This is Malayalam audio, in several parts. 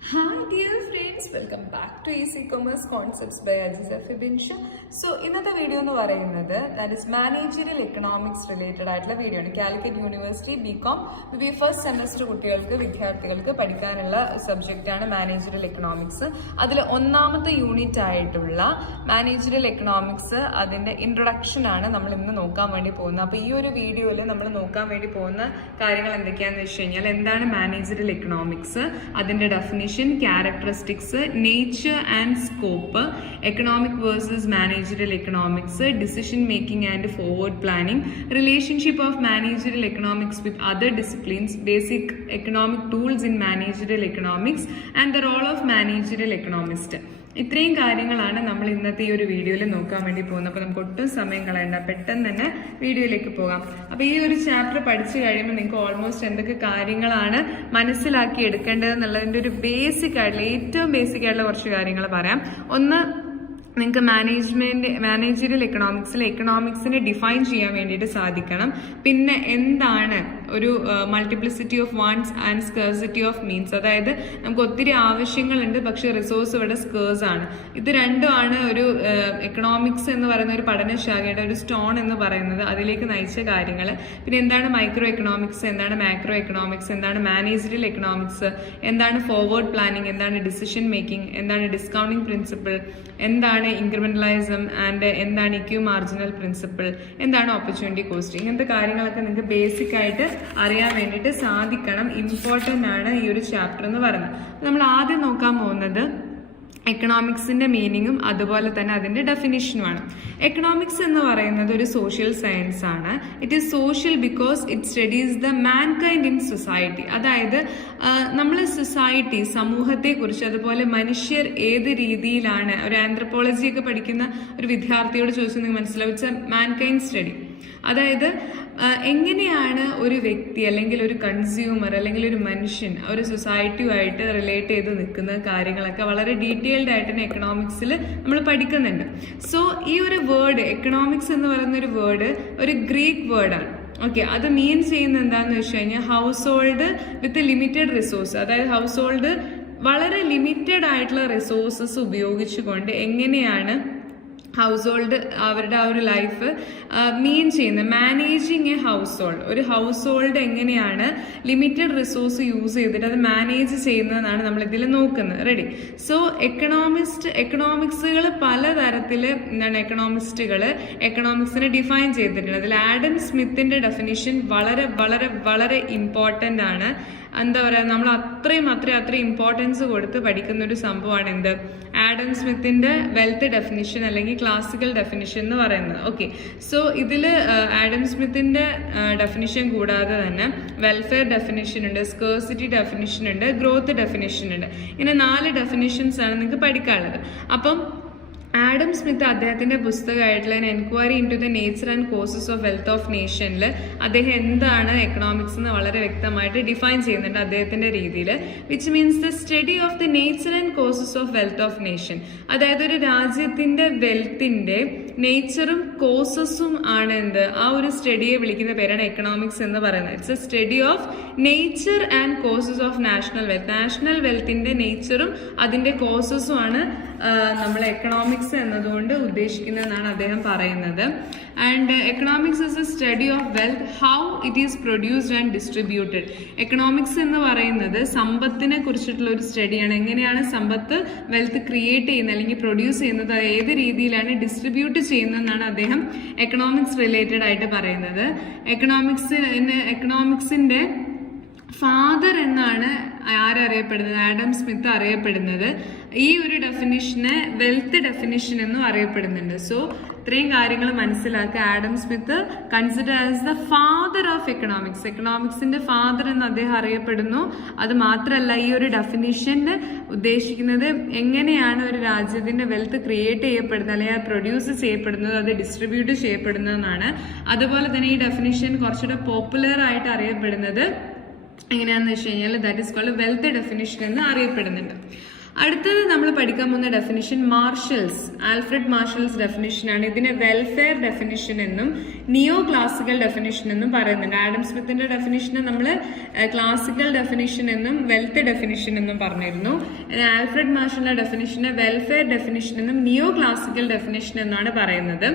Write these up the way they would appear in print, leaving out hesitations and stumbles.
Hi dear friends, welcome back to Easy Commerce Concepts by Aziza Fibinsha. So ഇന്നത്തെ വീഡിയോ എന്ന് പറയുന്നത് that is managerial economics related ആയിട്ടുള്ള വീഡിയോ ആണ്. Calicut university BCom first semester വിദ്യാർത്ഥികൾക്ക് പഠിക്കാനുള്ള സബ്ജക്റ്റ് ആണ് മാനേജറിയൽ എക്കണോമിക്സ്. അതിൽ ഒന്നാമത്തെ യൂണിറ്റ് ആയിട്ടുള്ള മാനേജറിയൽ എക്കണോമിക്സ് അതിന്റെ ഇൻട്രൊഡക്ഷൻ ആണ് നമ്മൾ ഇന്ന് നോക്കാൻ വേണ്ടി പോകുന്നത്. അപ്പൊ ഈ ഒരു വീഡിയോയിൽ നമ്മൾ നോക്കാൻ വേണ്ടി പോകുന്ന കാര്യങ്ങൾ എന്തൊക്കെയാണെന്ന് വെച്ച് കഴിഞ്ഞാൽ എന്താണ് മാനേജറിയൽ എക്കണോമിക്സ്, അതിന്റെ definition, characteristics, nature and scope, economic versus managerial economics, decision making and forward planning, relationship of managerial economics with other disciplines, basic economic tools in managerial economics and the role of managerial economist. ഇത്രയും കാര്യങ്ങളാണ് നമ്മൾ ഇന്നത്തെ ഈ ഒരു വീഡിയോയിൽ നോക്കാൻ വേണ്ടി പോകുന്നത്. അപ്പോൾ നമുക്ക് ഒട്ടും സമയം കളയണ്ട, പെട്ടെന്ന് തന്നെ വീഡിയോയിലേക്ക് പോകാം. അപ്പോൾ ഈ ഒരു ചാപ്റ്റർ പഠിച്ചു കഴിയുമ്പോൾ നിങ്ങൾക്ക് ഓൾമോസ്റ്റ് എന്തൊക്കെ കാര്യങ്ങളാണ് മനസ്സിലാക്കി എടുക്കേണ്ടത് എന്നുള്ളതിൻ്റെ ഒരു ഏറ്റവും ബേസിക് ആയിട്ടുള്ള കുറച്ച് കാര്യങ്ങൾ പറയാം. ഒന്ന്, നിങ്ങൾക്ക് മാനേജറിയൽ എക്കണോമിക്സിനെ ഡിഫൈൻ ചെയ്യാൻ വേണ്ടിയിട്ട് സാധിക്കണം. പിന്നെ എന്താണ് ഒരു multiplicity of wants and scarcity of means, അതായത് നമുക്ക് ഒത്തിരി ആവശ്യങ്ങളുണ്ട് പക്ഷെ റിസോഴ്സ് ഇവിടെ സ്കേഴ്സ് ആണ്. ഇത് രണ്ടുമാണ് ഒരു എക്കണോമിക്സ് എന്ന് പറയുന്ന ഒരു പഠനശാഖയുടെ ഒരു സ്റ്റോൺ എന്ന് പറയുന്നത്, അതിലേക്ക് നയിച്ച കാര്യങ്ങൾ. പിന്നെ എന്താണ് മൈക്രോ എക്കണോമിക്സ്, എന്താണ് മാക്രോ എക്കണോമിക്സ്, എന്താണ് മാനേജറിയൽ എക്കണോമിക്സ്, എന്താണ് ഫോർവേഡ് പ്ലാനിങ്, എന്താണ് ഡിസിഷൻ മേക്കിംഗ്, എന്താണ് ഡിസ്കൗണ്ടിങ് പ്രിൻസിപ്പിൾ, എന്താണ് ഇൻക്രിമെന്റലിസം ആൻഡ് എന്താണ് ഇക്യൂ മാർജിനൽ പ്രിൻസിപ്പിൾ, എന്താണ് ഓപ്പർച്യൂണിറ്റി കോസ്റ്റ്. ഇങ്ങനത്തെ കാര്യങ്ങളൊക്കെ നിങ്ങൾക്ക് ബേസിക് ആയിട്ട് അറിയാൻ വേണ്ടിയിട്ട് സാധിക്കണം. ഇമ്പോർട്ടൻ്റ് ആണ് ഈ ഒരു ചാപ്റ്റർ എന്ന് പറയുന്നത്. നമ്മൾ ആദ്യം നോക്കാൻ പോകുന്നത് എക്കണോമിക്സിന്റെ മീനിങ്ങും അതുപോലെ തന്നെ അതിന്റെ ഡെഫിനിഷനുമാണ്. എക്കണോമിക്സ് എന്ന് പറയുന്നത് ഒരു സോഷ്യൽ സയൻസ് ആണ്. It is social because it studies the mankind in society. അതായത് നമ്മൾ സമൂഹത്തെ കുറിച്ച്, അതുപോലെ മനുഷ്യർ ഏത് രീതിയിലാണ്, ഒരു ആന്ത്രപ്പോളജി ഒക്കെ പഠിക്കുന്ന ഒരു വിദ്യാർത്ഥിയോട് ചോദിച്ചാൽ നിങ്ങൾക്ക് മനസ്സിലാവും, ഇറ്റ്സ് എ മാൻകൈൻഡ് സ്റ്റഡി. അതായത് എങ്ങനെയാണ് ഒരു വ്യക്തി അല്ലെങ്കിൽ ഒരു കൺസ്യൂമർ അല്ലെങ്കിൽ ഒരു മനുഷ്യൻ ഒരു സൊസൈറ്റിയുമായിട്ട് റിലേറ്റ് ചെയ്ത് നിൽക്കുന്ന കാര്യങ്ങളൊക്കെ വളരെ ഡീറ്റെയിൽഡ് ആയിട്ട് തന്നെ എക്കണോമിക്സിൽ നമ്മൾ പഠിക്കുന്നുണ്ട്. സോ ഈ ഒരു വേർഡ് എക്കണോമിക്സ് എന്ന് പറയുന്ന ഒരു വേർഡ് ഒരു ഗ്രീക്ക് വേർഡാണ്. ഓക്കെ, അത് മീൻ ചെയ്യുന്നത് എന്താന്ന് വെച്ച് കഴിഞ്ഞാൽ house hold with limited resource. അതായത് ഹൗസ് ഹോൾഡ് വളരെ ലിമിറ്റഡ് ആയിട്ടുള്ള റിസോഴ്സസ് ഉപയോഗിച്ചുകൊണ്ട് എങ്ങനെയാണ് ഹൗസ് ഹോൾഡ് അവരുടെ ആ ഒരു ലൈഫ് മീൻ ചെയ്യുന്നത്, മാനേജിങ് എ ഹൗസ് ഹോൾഡ്. ഒരു ഹൗസ് ഹോൾഡ് എങ്ങനെയാണ് ലിമിറ്റഡ് റിസോഴ്സ് യൂസ് ചെയ്തിട്ട് അത് മാനേജ് ചെയ്യുന്നതെന്നാണ് നമ്മൾ ഇതിൽ നോക്കുന്നത്. റെഡി? സോ എക്കണോമിക്സുകൾ പലതരത്തിൽ എന്താണ് എക്കണോമിസ്റ്റുകൾ എക്കണോമിക്സിനെ ഡിഫൈൻ ചെയ്തിട്ടുണ്ട്. അതിൽ ആഡം സ്മിത്തിന്റെ ഡെഫിനിഷൻ വളരെ വളരെ വളരെ ഇമ്പോർട്ടൻ്റ് ആണ്. എന്താ പറയുക, നമ്മൾ അത്രയും ഇമ്പോർട്ടൻസ് കൊടുത്ത് പഠിക്കുന്ന ഒരു സംഭവമാണ് എന്ത്, ആഡം സ്മിത്തിന്റെ വെൽത്ത് ഡെഫിനിഷൻ അല്ലെങ്കിൽ ക്ലാസിക്കൽ ഡെഫിനിഷൻ എന്ന് പറയുന്നത്. ഓക്കെ, സോ ഇതിൽ ആഡം സ്മിത്തിന്റെ ഡെഫിനിഷൻ കൂടാതെ തന്നെ വെൽഫെയർ ഡെഫിനിഷൻ ഉണ്ട്, സ്കേഴ്സിറ്റി ഡെഫിനിഷൻ ഉണ്ട്, ഗ്രോത്ത് ഡെഫിനിഷൻ ഉണ്ട്. ഇങ്ങനെ 4 ഡെഫിനിഷൻസ് ആണ് നിങ്ങൾക്ക് പഠിക്കാനുള്ളത്. അപ്പം ആഡം സ്മിത്ത് അദ്ദേഹത്തിന്റെ പുസ്തകമായിട്ടുള്ള enquiry into the nature and causes of wealth of നേഷനിൽ അദ്ദേഹം എന്താണ് എക്കണോമിക്സ് എന്ന് വളരെ വ്യക്തമായിട്ട് ഡിഫൈൻ ചെയ്യുന്നുണ്ട് അദ്ദേഹത്തിന്റെ രീതിയിൽ. Which means the study of the nature and causes of wealth of nation. അതായത് ഒരു രാജ്യത്തിന്റെ വെൽത്തിന്റെ നേച്ചറും കോസസും ആണ് എന്ത്, ആ ഒരു സ്റ്റഡിയെ വിളിക്കുന്ന പേരാണ് എക്കണോമിക്സ് എന്ന് പറയുന്നത്. It's a study of nature and causes of national wealth. National വെൽത്തിന്റെ നേച്ചറും അതിന്റെ കോസസും ആണ് നമ്മൾ എക്കണോമിക്സ് എന്നതുകൊണ്ട് ഉദ്ദേശിക്കുന്നതെന്നാണ് അദ്ദേഹം പറയുന്നത്. And economics is a study of wealth, how it is produced and distributed. Economics എന്ന് പറയുന്നത് സമ്പത്തിനെ കുറിച്ചിട്ടുള്ള ഒരു സ്റ്റഡിയാണ്. എങ്ങനെയാണ് സമ്പത്ത് വെൽത്ത് ക്രിയേറ്റ് ചെയ്യുന്നത് അല്ലെങ്കിൽ പ്രൊഡ്യൂസ് ചെയ്യുന്നത്, ഏത് രീതിയിലാണ് ഡിസ്ട്രിബ്യൂട്ട് ചെയ്യുന്നതെന്നാണ് അദ്ദേഹം എക്കണോമിക്സ് റിലേറ്റഡ് ആയിട്ട് പറയുന്നത്. എക്കണോമിക്സിന്റെ ഫാദർ എന്നാണ് ആരറിയപ്പെടുന്നത്, ആഡം സ്മിത്ത് അറിയപ്പെടുന്നത്. ഈ ഒരു ഡെഫിനിഷനെ വെൽത്ത് ഡെഫിനിഷൻ എന്നും അറിയപ്പെടുന്നുണ്ട്. സോ ഇത്രയും കാര്യങ്ങൾ മനസ്സിലാക്കുക. Adam Smith consider as the father of economics. എക്കണോമിക്സിന്റെ ഫാദർ എന്ന് അദ്ദേഹം അറിയപ്പെടുന്നു. അത് മാത്രമല്ല, ഈ ഒരു ഡെഫിനിഷന് ഉദ്ദേശിക്കുന്നത് എങ്ങനെയാണ് ഒരു രാജ്യത്തിന്റെ വെൽത്ത് ക്രിയേറ്റ് ചെയ്യപ്പെടുന്നത് അല്ലെങ്കിൽ പ്രൊഡ്യൂസ് ചെയ്യപ്പെടുന്നത്, അത് ഡിസ്ട്രിബ്യൂട്ട് ചെയ്യപ്പെടുന്നതെന്നാണ്. അതുപോലെ തന്നെ ഈ ഡെഫിനിഷൻ കുറച്ചുകൂടെ പോപ്പുലർ ആയിട്ട് അറിയപ്പെടുന്നത് എങ്ങനെയാണെന്ന് വെച്ച് കഴിഞ്ഞാൽ that is called wealth definition എന്ന് അറിയപ്പെടുന്നുണ്ട്. അടുത്തത് നമ്മൾ പഠിക്കാൻ പോകുന്ന ഡെഫിനിഷൻ മാർഷൽസ്, ആൽഫ്രഡ് മാർഷൽസ് ഡെഫിനിഷനാണ്. ഇതിനെ വെൽഫെയർ ഡെഫിനിഷൻ എന്നും നിയോ ക്ലാസിക്കൽ ഡെഫിനിഷൻ എന്നും പറയുന്നുണ്ട്. ആഡം സ്മിത്തിന്റെ ഡെഫിനിഷനെ നമ്മൾ ക്ലാസിക്കൽ ഡെഫിനിഷൻ എന്നും വെൽത്ത് ഡെഫിനിഷൻ എന്നും പറഞ്ഞിരുന്നു. ആൽഫ്രഡ് മാർഷലിന്റെ ഡെഫിനിഷനെ വെൽഫെയർ ഡെഫിനിഷൻ എന്നും നിയോ ക്ലാസിക്കൽ ഡെഫിനിഷൻ എന്നാണ് പറയുന്നത്.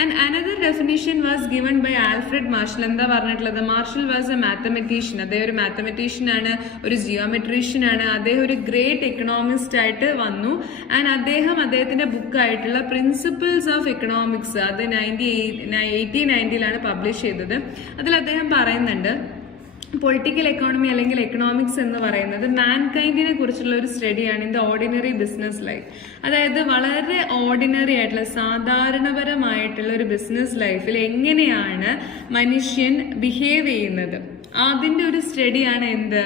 And another definition was given by Alfred Marshall. എന്താ പറഞ്ഞിട്ടുള്ളത്? Marshall was a mathematician. അദ്ദേഹം ഒരു മാത്തമെറ്റീഷ്യൻ ആണ്, ഒരു ജിയോമെട്രീഷ്യൻ ആണ്. അദ്ദേഹം ഒരു ഗ്രേറ്റ് എക്കണോമിസ്റ്റ് ആയിട്ട് വന്നു. ആൻഡ് അദ്ദേഹത്തിന്റെ ബുക്കായിട്ടുള്ള പ്രിൻസിപ്പിൾസ് ഓഫ് എക്കണോമിക്സ് അത് 1890 പബ്ലിഷ് ചെയ്തത്. അതിൽ അദ്ദേഹം പറയുന്നുണ്ട് പൊളിറ്റിക്കൽ എക്കോണമി അല്ലെങ്കിൽ എക്കണോമിക്സ് എന്ന് പറയുന്നത് മാൻകൈൻഡിനെ കുറിച്ചുള്ള ഒരു സ്റ്റഡിയാണ് in the ordinary business life. അതായത് വളരെ ഓർഡിനറി ആയിട്ടുള്ള സാധാരണപരമായിട്ടുള്ള ഒരു ബിസിനസ് ലൈഫിൽ എങ്ങനെയാണ് മനുഷ്യൻ ബിഹേവ് ചെയ്യുന്നത് അതിന്റെ ഒരു സ്റ്റഡിയാണ് എന്ത്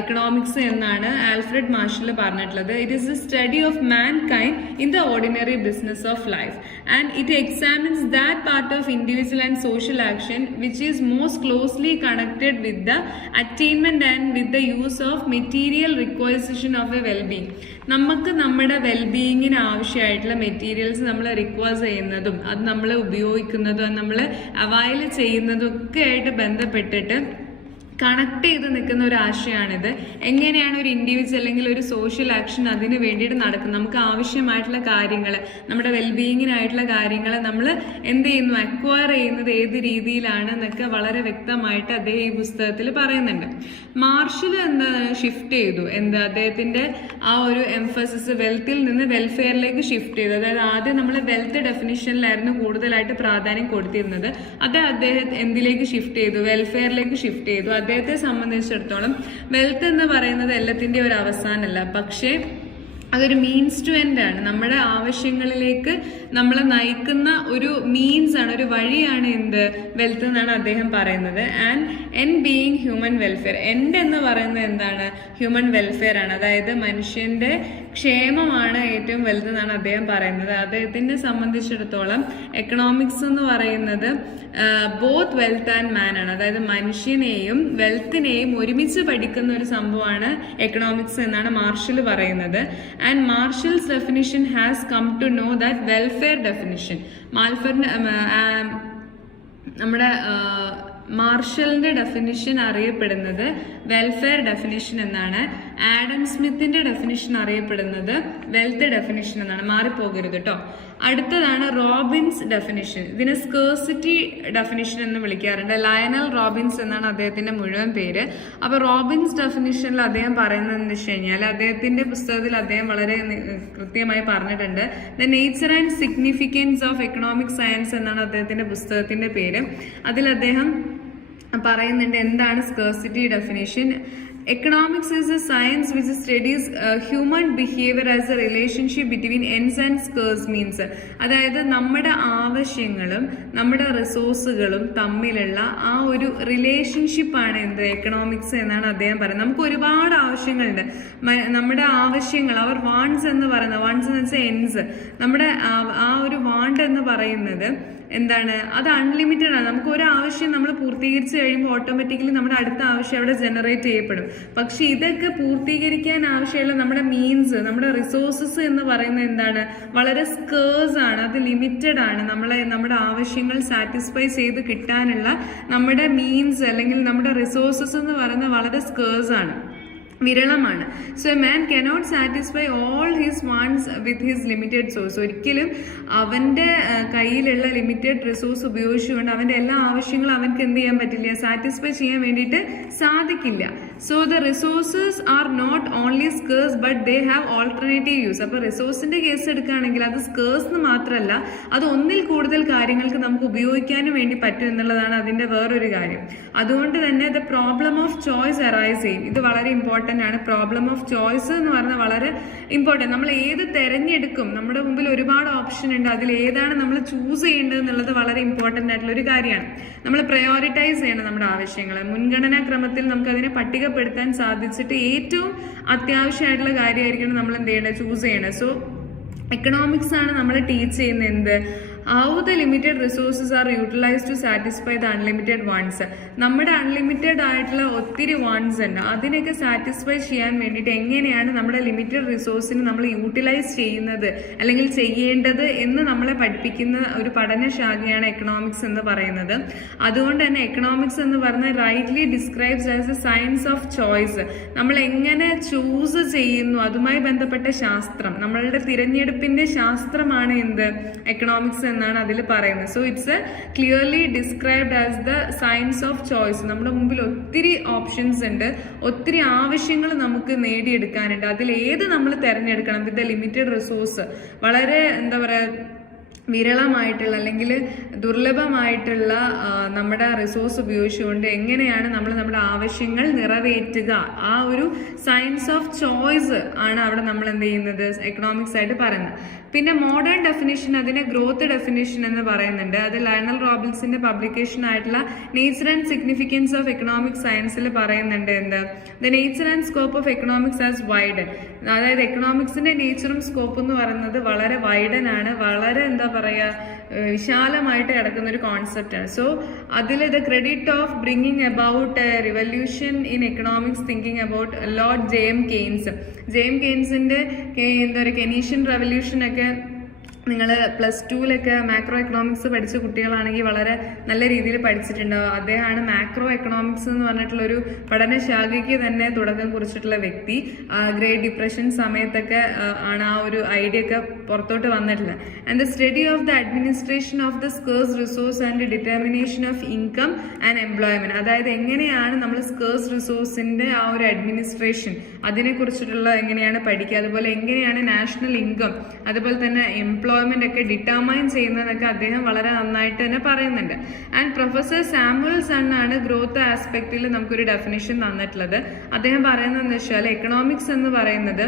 എക്കണോമിക്സ് എന്നാണ് ആൽഫ്രഡ് മാർഷൽ പറഞ്ഞിട്ടുള്ളത്. It is a study of mankind in the ordinary business of life and it examines that part of individual and social action which is most closely connected with the attainment and with the use of material റിക്വയർസേഷൻ ഓഫ് എ വെൽബീങ്. നമുക്ക് നമ്മുടെ വെൽബീയിങ്ങിന് ആവശ്യമായിട്ടുള്ള മെറ്റീരിയൽസ് നമ്മൾ റിക്വയർ ചെയ്യുന്നതും അത് നമ്മൾ ഉപയോഗിക്കുന്നതും അത് നമ്മൾ അവൈൽ ചെയ്യുന്നതും ഒക്കെ ആയിട്ട് ബന്ധപ്പെട്ടിട്ട് കണക്ട് ചെയ്ത് നിൽക്കുന്ന ഒരു ആശയമാണിത്. എങ്ങനെയാണ് ഒരു ഇൻഡിവിജ്വൽ അല്ലെങ്കിൽ ഒരു സോഷ്യൽ ആക്ഷൻ അതിന് വേണ്ടിയിട്ട് നടക്കുന്നത്, നമുക്ക് ആവശ്യമായിട്ടുള്ള കാര്യങ്ങൾ, നമ്മുടെ വെൽബീയിങ്ങിനായിട്ടുള്ള കാര്യങ്ങൾ നമ്മൾ എന്ത് ചെയ്യുന്നു, അക്വയർ ചെയ്യുന്നത് ഏത് രീതിയിലാണ് എന്നൊക്കെ വളരെ വ്യക്തമായിട്ട് അദ്ദേഹം ഈ പുസ്തകത്തിൽ പറയുന്നുണ്ട്. മാർഷൽ ഷിഫ്റ്റ് ചെയ്തു അദ്ദേഹത്തിന്റെ ആ ഒരു എംഫസിസ് വെൽത്തിൽ നിന്ന് വെൽഫെയറിലേക്ക് ഷിഫ്റ്റ് ചെയ്തു. അതായത് ആദ്യം നമ്മൾ വെൽത്ത് ഡെഫിനിഷനിലായിരുന്നു കൂടുതലായിട്ട് പ്രാധാന്യം കൊടുത്തിരുന്നത്. അത് അദ്ദേഹം എന്തിലേക്ക് ഷിഫ്റ്റ് ചെയ്തു, വെൽഫെയറിലേക്ക് ഷിഫ്റ്റ് ചെയ്തു. അദ്ദേഹത്തെ സംബന്ധിച്ചിടത്തോളം വെൽത്ത് എന്ന് പറയുന്നത് എല്ലാത്തിന്റെ ഒരു അവസാനമല്ല, പക്ഷേ അതൊരു മീൻസ് ടു എൻഡ് ആണ്. നമ്മുടെ ആവശ്യങ്ങളിലേക്ക് നമ്മളെ നയിക്കുന്ന ഒരു മീൻസ് ആണ്, ഒരു വഴിയാണ് എന്ത് വെൽത്ത് എന്നാണ് അദ്ദേഹം പറയുന്നത്. And N being human welfare, end എന്ന് പറയുന്നത് എന്താണ്, ഹ്യൂമൻ വെൽഫെയർ ആണ്. അതായത് മനുഷ്യന്റെ ക്ഷേമമാണ് ഏറ്റവും വലുതെന്നാണ് അദ്ദേഹം പറയുന്നത്. അദ്ദേഹത്തിനെ സംബന്ധിച്ചിടത്തോളം എക്കണോമിക്സ് എന്ന് പറയുന്നത് ബോത്ത് വെൽത്ത് ആൻഡ് മാൻ ആണ്. അതായത് മനുഷ്യനെയും വെൽത്തിനെയും ഒരുമിച്ച് പഠിക്കുന്ന ഒരു സംഭവമാണ് എക്കണോമിക്സ് എന്നാണ് മാർഷൽ പറയുന്നത്. And Marshall's definition has come to know that welfare definition, നമ്മുടെ മാർഷലിന്റെ ഡെഫിനിഷൻ അറിയപ്പെടുന്നത് വെൽഫെയർ ഡെഫിനിഷൻ എന്നാണ്. ആഡം സ്മിത്തിന്റെ ഡെഫിനിഷൻ അറിയപ്പെടുന്നത് വെൽത്ത് ഡെഫിനിഷൻ എന്നാണ്. മാറിപ്പോകരുത് കേട്ടോ. അടുത്തതാണ് റോബിൻസ് ഡെഫിനിഷൻ. ഇതിനെ സ്കേഴ്സിറ്റി ഡെഫിനിഷൻ എന്ന് വിളിക്കാറുണ്ട്. ലയണൽ റോബിൻസ് എന്നാണ് അദ്ദേഹത്തിന്റെ മുഴുവൻ പേര്. അപ്പൊ റോബിൻസ് ഡെഫിനിഷനിൽ അദ്ദേഹം പറയുന്നത് എന്ന് വെച്ച് കഴിഞ്ഞാൽ അദ്ദേഹത്തിന്റെ പുസ്തകത്തിൽ അദ്ദേഹം വളരെ കൃത്യമായി പറഞ്ഞിട്ടുണ്ട്. The nature and significance of economic science എന്നാണ് അദ്ദേഹത്തിന്റെ പുസ്തകത്തിന്റെ പേര്. അതിൽ അദ്ദേഹം പറയുന്നുണ്ട് എന്താണ് scarcity definition. Economics is a science which studies human behavior as a relationship between ends and scarce means. അതായത് നമ്മുടെ ആവശ്യങ്ങളും നമ്മുടെ റിസോഴ്സുകളും തമ്മിലുള്ള ആ ഒരു റിലേഷൻഷിപ്പാണ് എന്ത് എക്കണോമിക്സ് എന്നാണ് അദ്ദേഹം പറയുന്നത്. നമുക്ക് ഒരുപാട് ആവശ്യങ്ങളുണ്ട്. നമ്മുടെ ആവശ്യങ്ങൾ, അവർ വാണ്ട്സ് എന്ന് പറയുന്നത്, വാണ്ട്സ് എന്ന് വെച്ചാൽ എൻസ്, നമ്മുടെ ആ ഒരു വാണ്ട് എന്ന് പറയുന്നത് എന്താണ്, അത് അൺലിമിറ്റഡ് ആണ്. നമുക്ക് ഒരു ആവശ്യം നമ്മൾ പൂർത്തീകരിച്ച് കഴിയുമ്പോൾ ഓട്ടോമാറ്റിക്കലി നമ്മുടെ അടുത്ത ആവശ്യം അവിടെ ജനറേറ്റ് ചെയ്യപ്പെടും. പക്ഷെ ഇതൊക്കെ പൂർത്തീകരിക്കാൻ ആവശ്യമുള്ള നമ്മുടെ മീൻസ്, നമ്മുടെ റിസോഴ്സസ് എന്ന് പറയുന്നത് എന്താണ്, വളരെ സ്കേഴ്സ് ആണ്, അത് ലിമിറ്റഡ് ആണ്. നമ്മുടെ ആവശ്യങ്ങൾ സാറ്റിസ്ഫൈ ചെയ്ത് കിട്ടാനുള്ള നമ്മുടെ മീൻസ് അല്ലെങ്കിൽ നമ്മുടെ റിസോഴ്സസ് എന്ന് പറയുന്നത് വളരെ സ്കേഴ്സ് ആണ്, വിരളമാണ്. So a man cannot satisfy all his wants with his limited source. ഒരിക്കലും അവന്റെ കയ്യിലുള്ള ലിമിറ്റഡ് റിസോഴ്സ് ഉപയോഗിച്ചുകൊണ്ട് അവന്റെ എല്ലാ ആവശ്യങ്ങളും അവൻക്ക് എന്ത് ചെയ്യാൻ പറ്റില്ല, സാറ്റിസ്ഫൈ ചെയ്യാൻ വേണ്ടിയിട്ട് സാധിക്കില്ല. So the resources are not only scarce but they have alternative use. അപ്പൊ റിസോഴ്സിന്റെ കേസ് എടുക്കുകയാണെങ്കിൽ അത് സ്കേഴ്സ് എന്ന് മാത്രമല്ല, അത് ഒന്നിൽ കൂടുതൽ കാര്യങ്ങൾക്ക് നമുക്ക് ഉപയോഗിക്കാനും വേണ്ടി പറ്റും എന്നുള്ളതാണ് അതിന്റെ വേറൊരു കാര്യം. അതുകൊണ്ട് തന്നെ the problem of choice arise ചെയ്യും. ഇത് വളരെ ഇമ്പോർട്ടന്റ് ആണ്. പ്രോബ്ലം ഓഫ് ചോയ്സ് എന്ന് പറഞ്ഞാൽ വളരെ ഇമ്പോർട്ടന്റ്. നമ്മൾ ഏത് തെരഞ്ഞെടുക്കും, നമ്മുടെ മുമ്പിൽ ഒരുപാട് ഓപ്ഷൻ ഉണ്ട്, അതിൽ ഏതാണ് നമ്മൾ ചൂസ് ചെയ്യേണ്ടത് എന്നുള്ളത് വളരെ ഇമ്പോർട്ടന്റ് ആയിട്ടുള്ള ഒരു കാര്യമാണ്. നമ്മൾ പ്രയോറിറ്റൈസ് ചെയ്യണം നമ്മുടെ ആവശ്യങ്ങളെ, മുൻഗണനാ ക്രമത്തിൽ നമുക്ക് അതിനെ പട്ടികപ്പെടുത്താൻ സാധിച്ചിട്ട് ഏറ്റവും അത്യാവശ്യമായിട്ടുള്ള കാര്യമായിരിക്കണം നമ്മൾ എന്ത് ചെയ്യേണ്ടത്, ചൂസ് ചെയ്യണത്. സോ എക്കണോമിക്സ് ആണ് നമ്മൾ ടീച്ച് ചെയ്യുന്നത് എന്ത്, how the limited resources are utilise to satisfy the unlimited ones. നമ്മുടെ അൺലിമിറ്റഡ് ആയിട്ടുള്ള ഒത്തിരി വൺസ് ഉണ്ട്, അതിനൊക്കെ സാറ്റിസ്ഫൈ ചെയ്യാൻ വേണ്ടിയിട്ട് എങ്ങനെയാണ് നമ്മുടെ ലിമിറ്റഡ് റിസോഴ്സിന് നമ്മൾ യൂട്ടിലൈസ് ചെയ്യുന്നത് അല്ലെങ്കിൽ ചെയ്യേണ്ടത് എന്ന് നമ്മളെ പഠിപ്പിക്കുന്ന ഒരു പഠനശാഖയാണ് എക്കണോമിക്സ് എന്ന് പറയുന്നത്. അതുകൊണ്ട് തന്നെ എക്കണോമിക്സ് എന്ന് പറഞ്ഞാൽ rightly describes as A science of choice. നമ്മൾ എങ്ങനെ ചൂസ് ചെയ്യുന്നു അതുമായി ബന്ധപ്പെട്ട ശാസ്ത്രം, നമ്മളുടെ തിരഞ്ഞെടുപ്പിന്റെ ശാസ്ത്രമാണ് എന്ത് എക്കണോമിക്സ് എന്നാണ് അതിൽ പറയുന്നത്. So it's clearly described as the science of choice. നമ്മുടെ മുമ്പിൽ ഒത്തിരി ഓപ്ഷൻസ് ഉണ്ട്, ഒത്തിരി ആവശ്യങ്ങൾ നമുക്ക് നേടിയെടുക്കാനുണ്ട്. അതിൽ ഏത് നമ്മൾ തിരഞ്ഞെടുക്കണം വിത്ത് ദ ലിമിറ്റഡ് റിസോഴ്സ്. വളരെ എന്താ പറയുക വിരളമായിട്ടുള്ള അല്ലെങ്കിൽ ദുർലഭമായിട്ടുള്ള നമ്മുടെ റിസോഴ്സ് ഉപയോഗിച്ചുകൊണ്ട് എങ്ങനെയാണ് നമ്മൾ നമ്മുടെ ആവശ്യങ്ങൾ നിറവേറ്റുക, ആ ഒരു സയൻസ് ഓഫ് ചോയ്സ് ആണ് അവിടെ നമ്മൾ എന്ത് ചെയ്യുന്നത് എക്കണോമിക്സ് ആയിട്ട് പറയുന്നത്. പിന്നെ മോഡേൺ ഡെഫിനിഷൻ അതിനെ ഗ്രോത്ത് ഡെഫിനിഷൻ എന്ന് പറയുന്നുണ്ട്. അത് ലയണൽ റോബിൻസിന്റെ പബ്ലിക്കേഷൻ ആയിട്ടുള്ള nature and significance of economic സയൻസിൽ പറയുന്നുണ്ട് എന്ത് the nature and scope of economics as widen. അതായത് എക്കണോമിക്സിന്റെ നേച്ചറും സ്കോപ്പ് എന്ന് പറയുന്നത് വളരെ വൈഡൻ ആണ്, വളരെ എന്താ പറയാ വിശാലമായിട്ട് കിടക്കുന്ന ഒരു കോൺസെപ്റ്റ് ആണ്. സോ അതിൽ the credit of bringing about revolution in economics thinking about lord James Keynes. James കെയ്ൻസിന്റെ എന്താ പറയുക കെനീഷ്യൻ റെവല്യൂഷൻ ഒക്കെ നിങ്ങൾ +2 മാക്രോ എക്കണോമിക്സ് പഠിച്ച കുട്ടികളാണെങ്കിൽ വളരെ നല്ല രീതിയിൽ പഠിച്ചിട്ടുണ്ടാവും. അദ്ദേഹമാണ് മാക്രോ എക്കണോമിക്സ് എന്ന് പറഞ്ഞിട്ടുള്ള ഒരു പഠനശാഖയ്ക്ക് തന്നെ തുടക്കം കുറിച്ചിട്ടുള്ള വ്യക്തി. ഗ്രേറ്റ് ഡിപ്രഷൻ സമയത്തൊക്കെ ആണ് ആ ഒരു ഐഡിയ ഒക്കെ പുറത്തോട്ട് വന്നിട്ടുള്ളത്. And the study of the administration of the scarce resource and determination of income and employment. അതായത് എങ്ങനെയാണ് നമ്മൾ സ്കേഴ്സ് റിസോഴ്സിന്റെ ആ ഒരു അഡ്മിനിസ്ട്രേഷൻ അതിനെ കുറിച്ചിട്ടുള്ള എങ്ങനെയാണ് പഠിക്കുക, അതുപോലെ എങ്ങനെയാണ് നാഷണൽ ഇൻകം അതുപോലെ തന്നെ എംപ്ലോയ്മെന്റ് ഒക്കെ ഡിറ്റർമൈൻ ചെയ്യുന്നതൊക്കെ അദ്ദേഹം വളരെ നന്നായിട്ട് തന്നെ പറയുന്നുണ്ട്. ആൻഡ് പ്രൊഫസർ സാമുവൽ സൺ ആണ് ഗ്രോത്ത് ആസ്പെക്റ്റിൽ നമുക്കൊരു ഡെഫിനിഷൻ തന്നിട്ടുള്ളത്. അദ്ദേഹം പറയുന്നതെന്ന് വെച്ചാൽ എക്കണോമിക്സ് എന്ന് പറയുന്നത്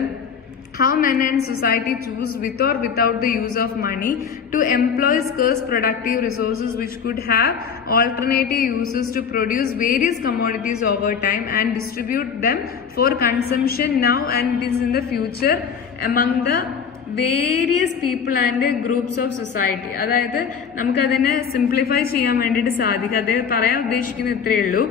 how men and society choose with or without the use of money to employ scarce productive resources which could have alternative uses to produce various commodities over time and distribute them for consumption now and is in the future among the various people and groups of society. അതായത് നമുക്കതിനെ സിംപ്ലിഫൈ ചെയ്യാൻ വേണ്ടിയിട്ട് സാധിക്കും. അദ്ദേഹം പറയാൻ ഉദ്ദേശിക്കുന്നത് ഇത്രയേ ഉള്ളൂ,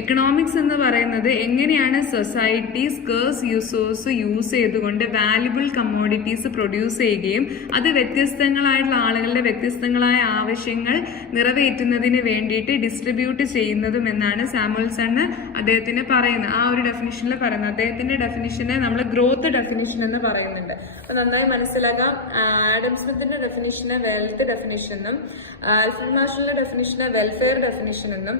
എക്കണോമിക്സ് എന്ന് പറയുന്നത് എങ്ങനെയാണ് സൊസൈറ്റി സ്കേഴ്സ് റിസോഴ്സ് യൂസ് ചെയ്തുകൊണ്ട് വാല്യുബിൾ കമ്മോഡിറ്റീസ് പ്രൊഡ്യൂസ് ചെയ്യുകയും അത് വ്യത്യസ്തങ്ങളായിട്ടുള്ള ആളുകളുടെ വ്യത്യസ്തങ്ങളായ ആവശ്യങ്ങൾ നിറവേറ്റുന്നതിന് വേണ്ടിയിട്ട് ഡിസ്ട്രിബ്യൂട്ട് ചെയ്യുന്നതും എന്നാണ് സാമുവൽ സൺ അദ്ദേഹത്തിന് പറയുന്നത്. ആ ഒരു ഡെഫിനിഷനിൽ പറയുന്നത് അദ്ദേഹത്തിന്റെ ഡെഫിനിഷനെ നമ്മൾ ഗ്രോത്ത് ഡെഫിനിഷൻ എന്ന് പറയുന്നുണ്ട്. അപ്പൊ നന്നായി മനസ്സിലാക്കാം. ആഡം സ്മിത്തിന്റെ ഡെഫിനിഷന് വെൽത്ത് ഡെഫിനിഷൻ എന്നും ആൽഫ്രഡ് മാർഷലിന്റെ ഡെഫിനിഷന് വെൽഫെയർ ഡെഫിനിഷൻ എന്നും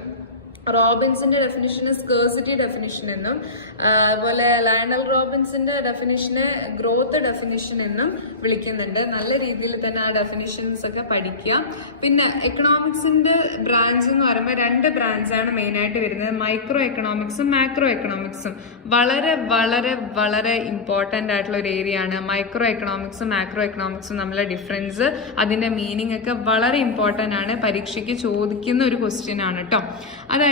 റോബിൻസിന്റെ ഡെഫിനിഷന് സ്കേഴ്സിറ്റി ഡെഫിനിഷൻ എന്നും അതുപോലെ ലയണൽ റോബിൻസിന്റെ ഡെഫിനിഷന് ഗ്രോത്ത് ഡെഫിനിഷൻ എന്നും വിളിക്കുന്നുണ്ട്. നല്ല രീതിയിൽ തന്നെ ആ ഡെഫിനിഷൻസ് ഒക്കെ പഠിക്കുക. പിന്നെ എക്കണോമിക്സിന്റെ ബ്രാഞ്ച് എന്ന് പറയുമ്പോൾ 2 ബ്രാഞ്ചാണ് മെയിൻ ആയിട്ട് വരുന്നത്, മൈക്രോ എക്കണോമിക്സും മാക്രോ എക്കണോമിക്സും. വളരെ വളരെ വളരെ ഇമ്പോർട്ടന്റ് ആയിട്ടുള്ള ഒരു ഏരിയ ആണ് മൈക്രോ എക്കണോമിക്സും മാക്രോ എക്കണോമിക്സും തമ്മിലുള്ള ഡിഫറൻസ്. അതിന്റെ മീനിങ് ഒക്കെ വളരെ ഇമ്പോർട്ടന്റ് ആണ്, പരീക്ഷയ്ക്ക് ചോദിക്കുന്ന ഒരു ക്വസ്റ്റ്യൻ ആണ് കേട്ടോ. അതായത്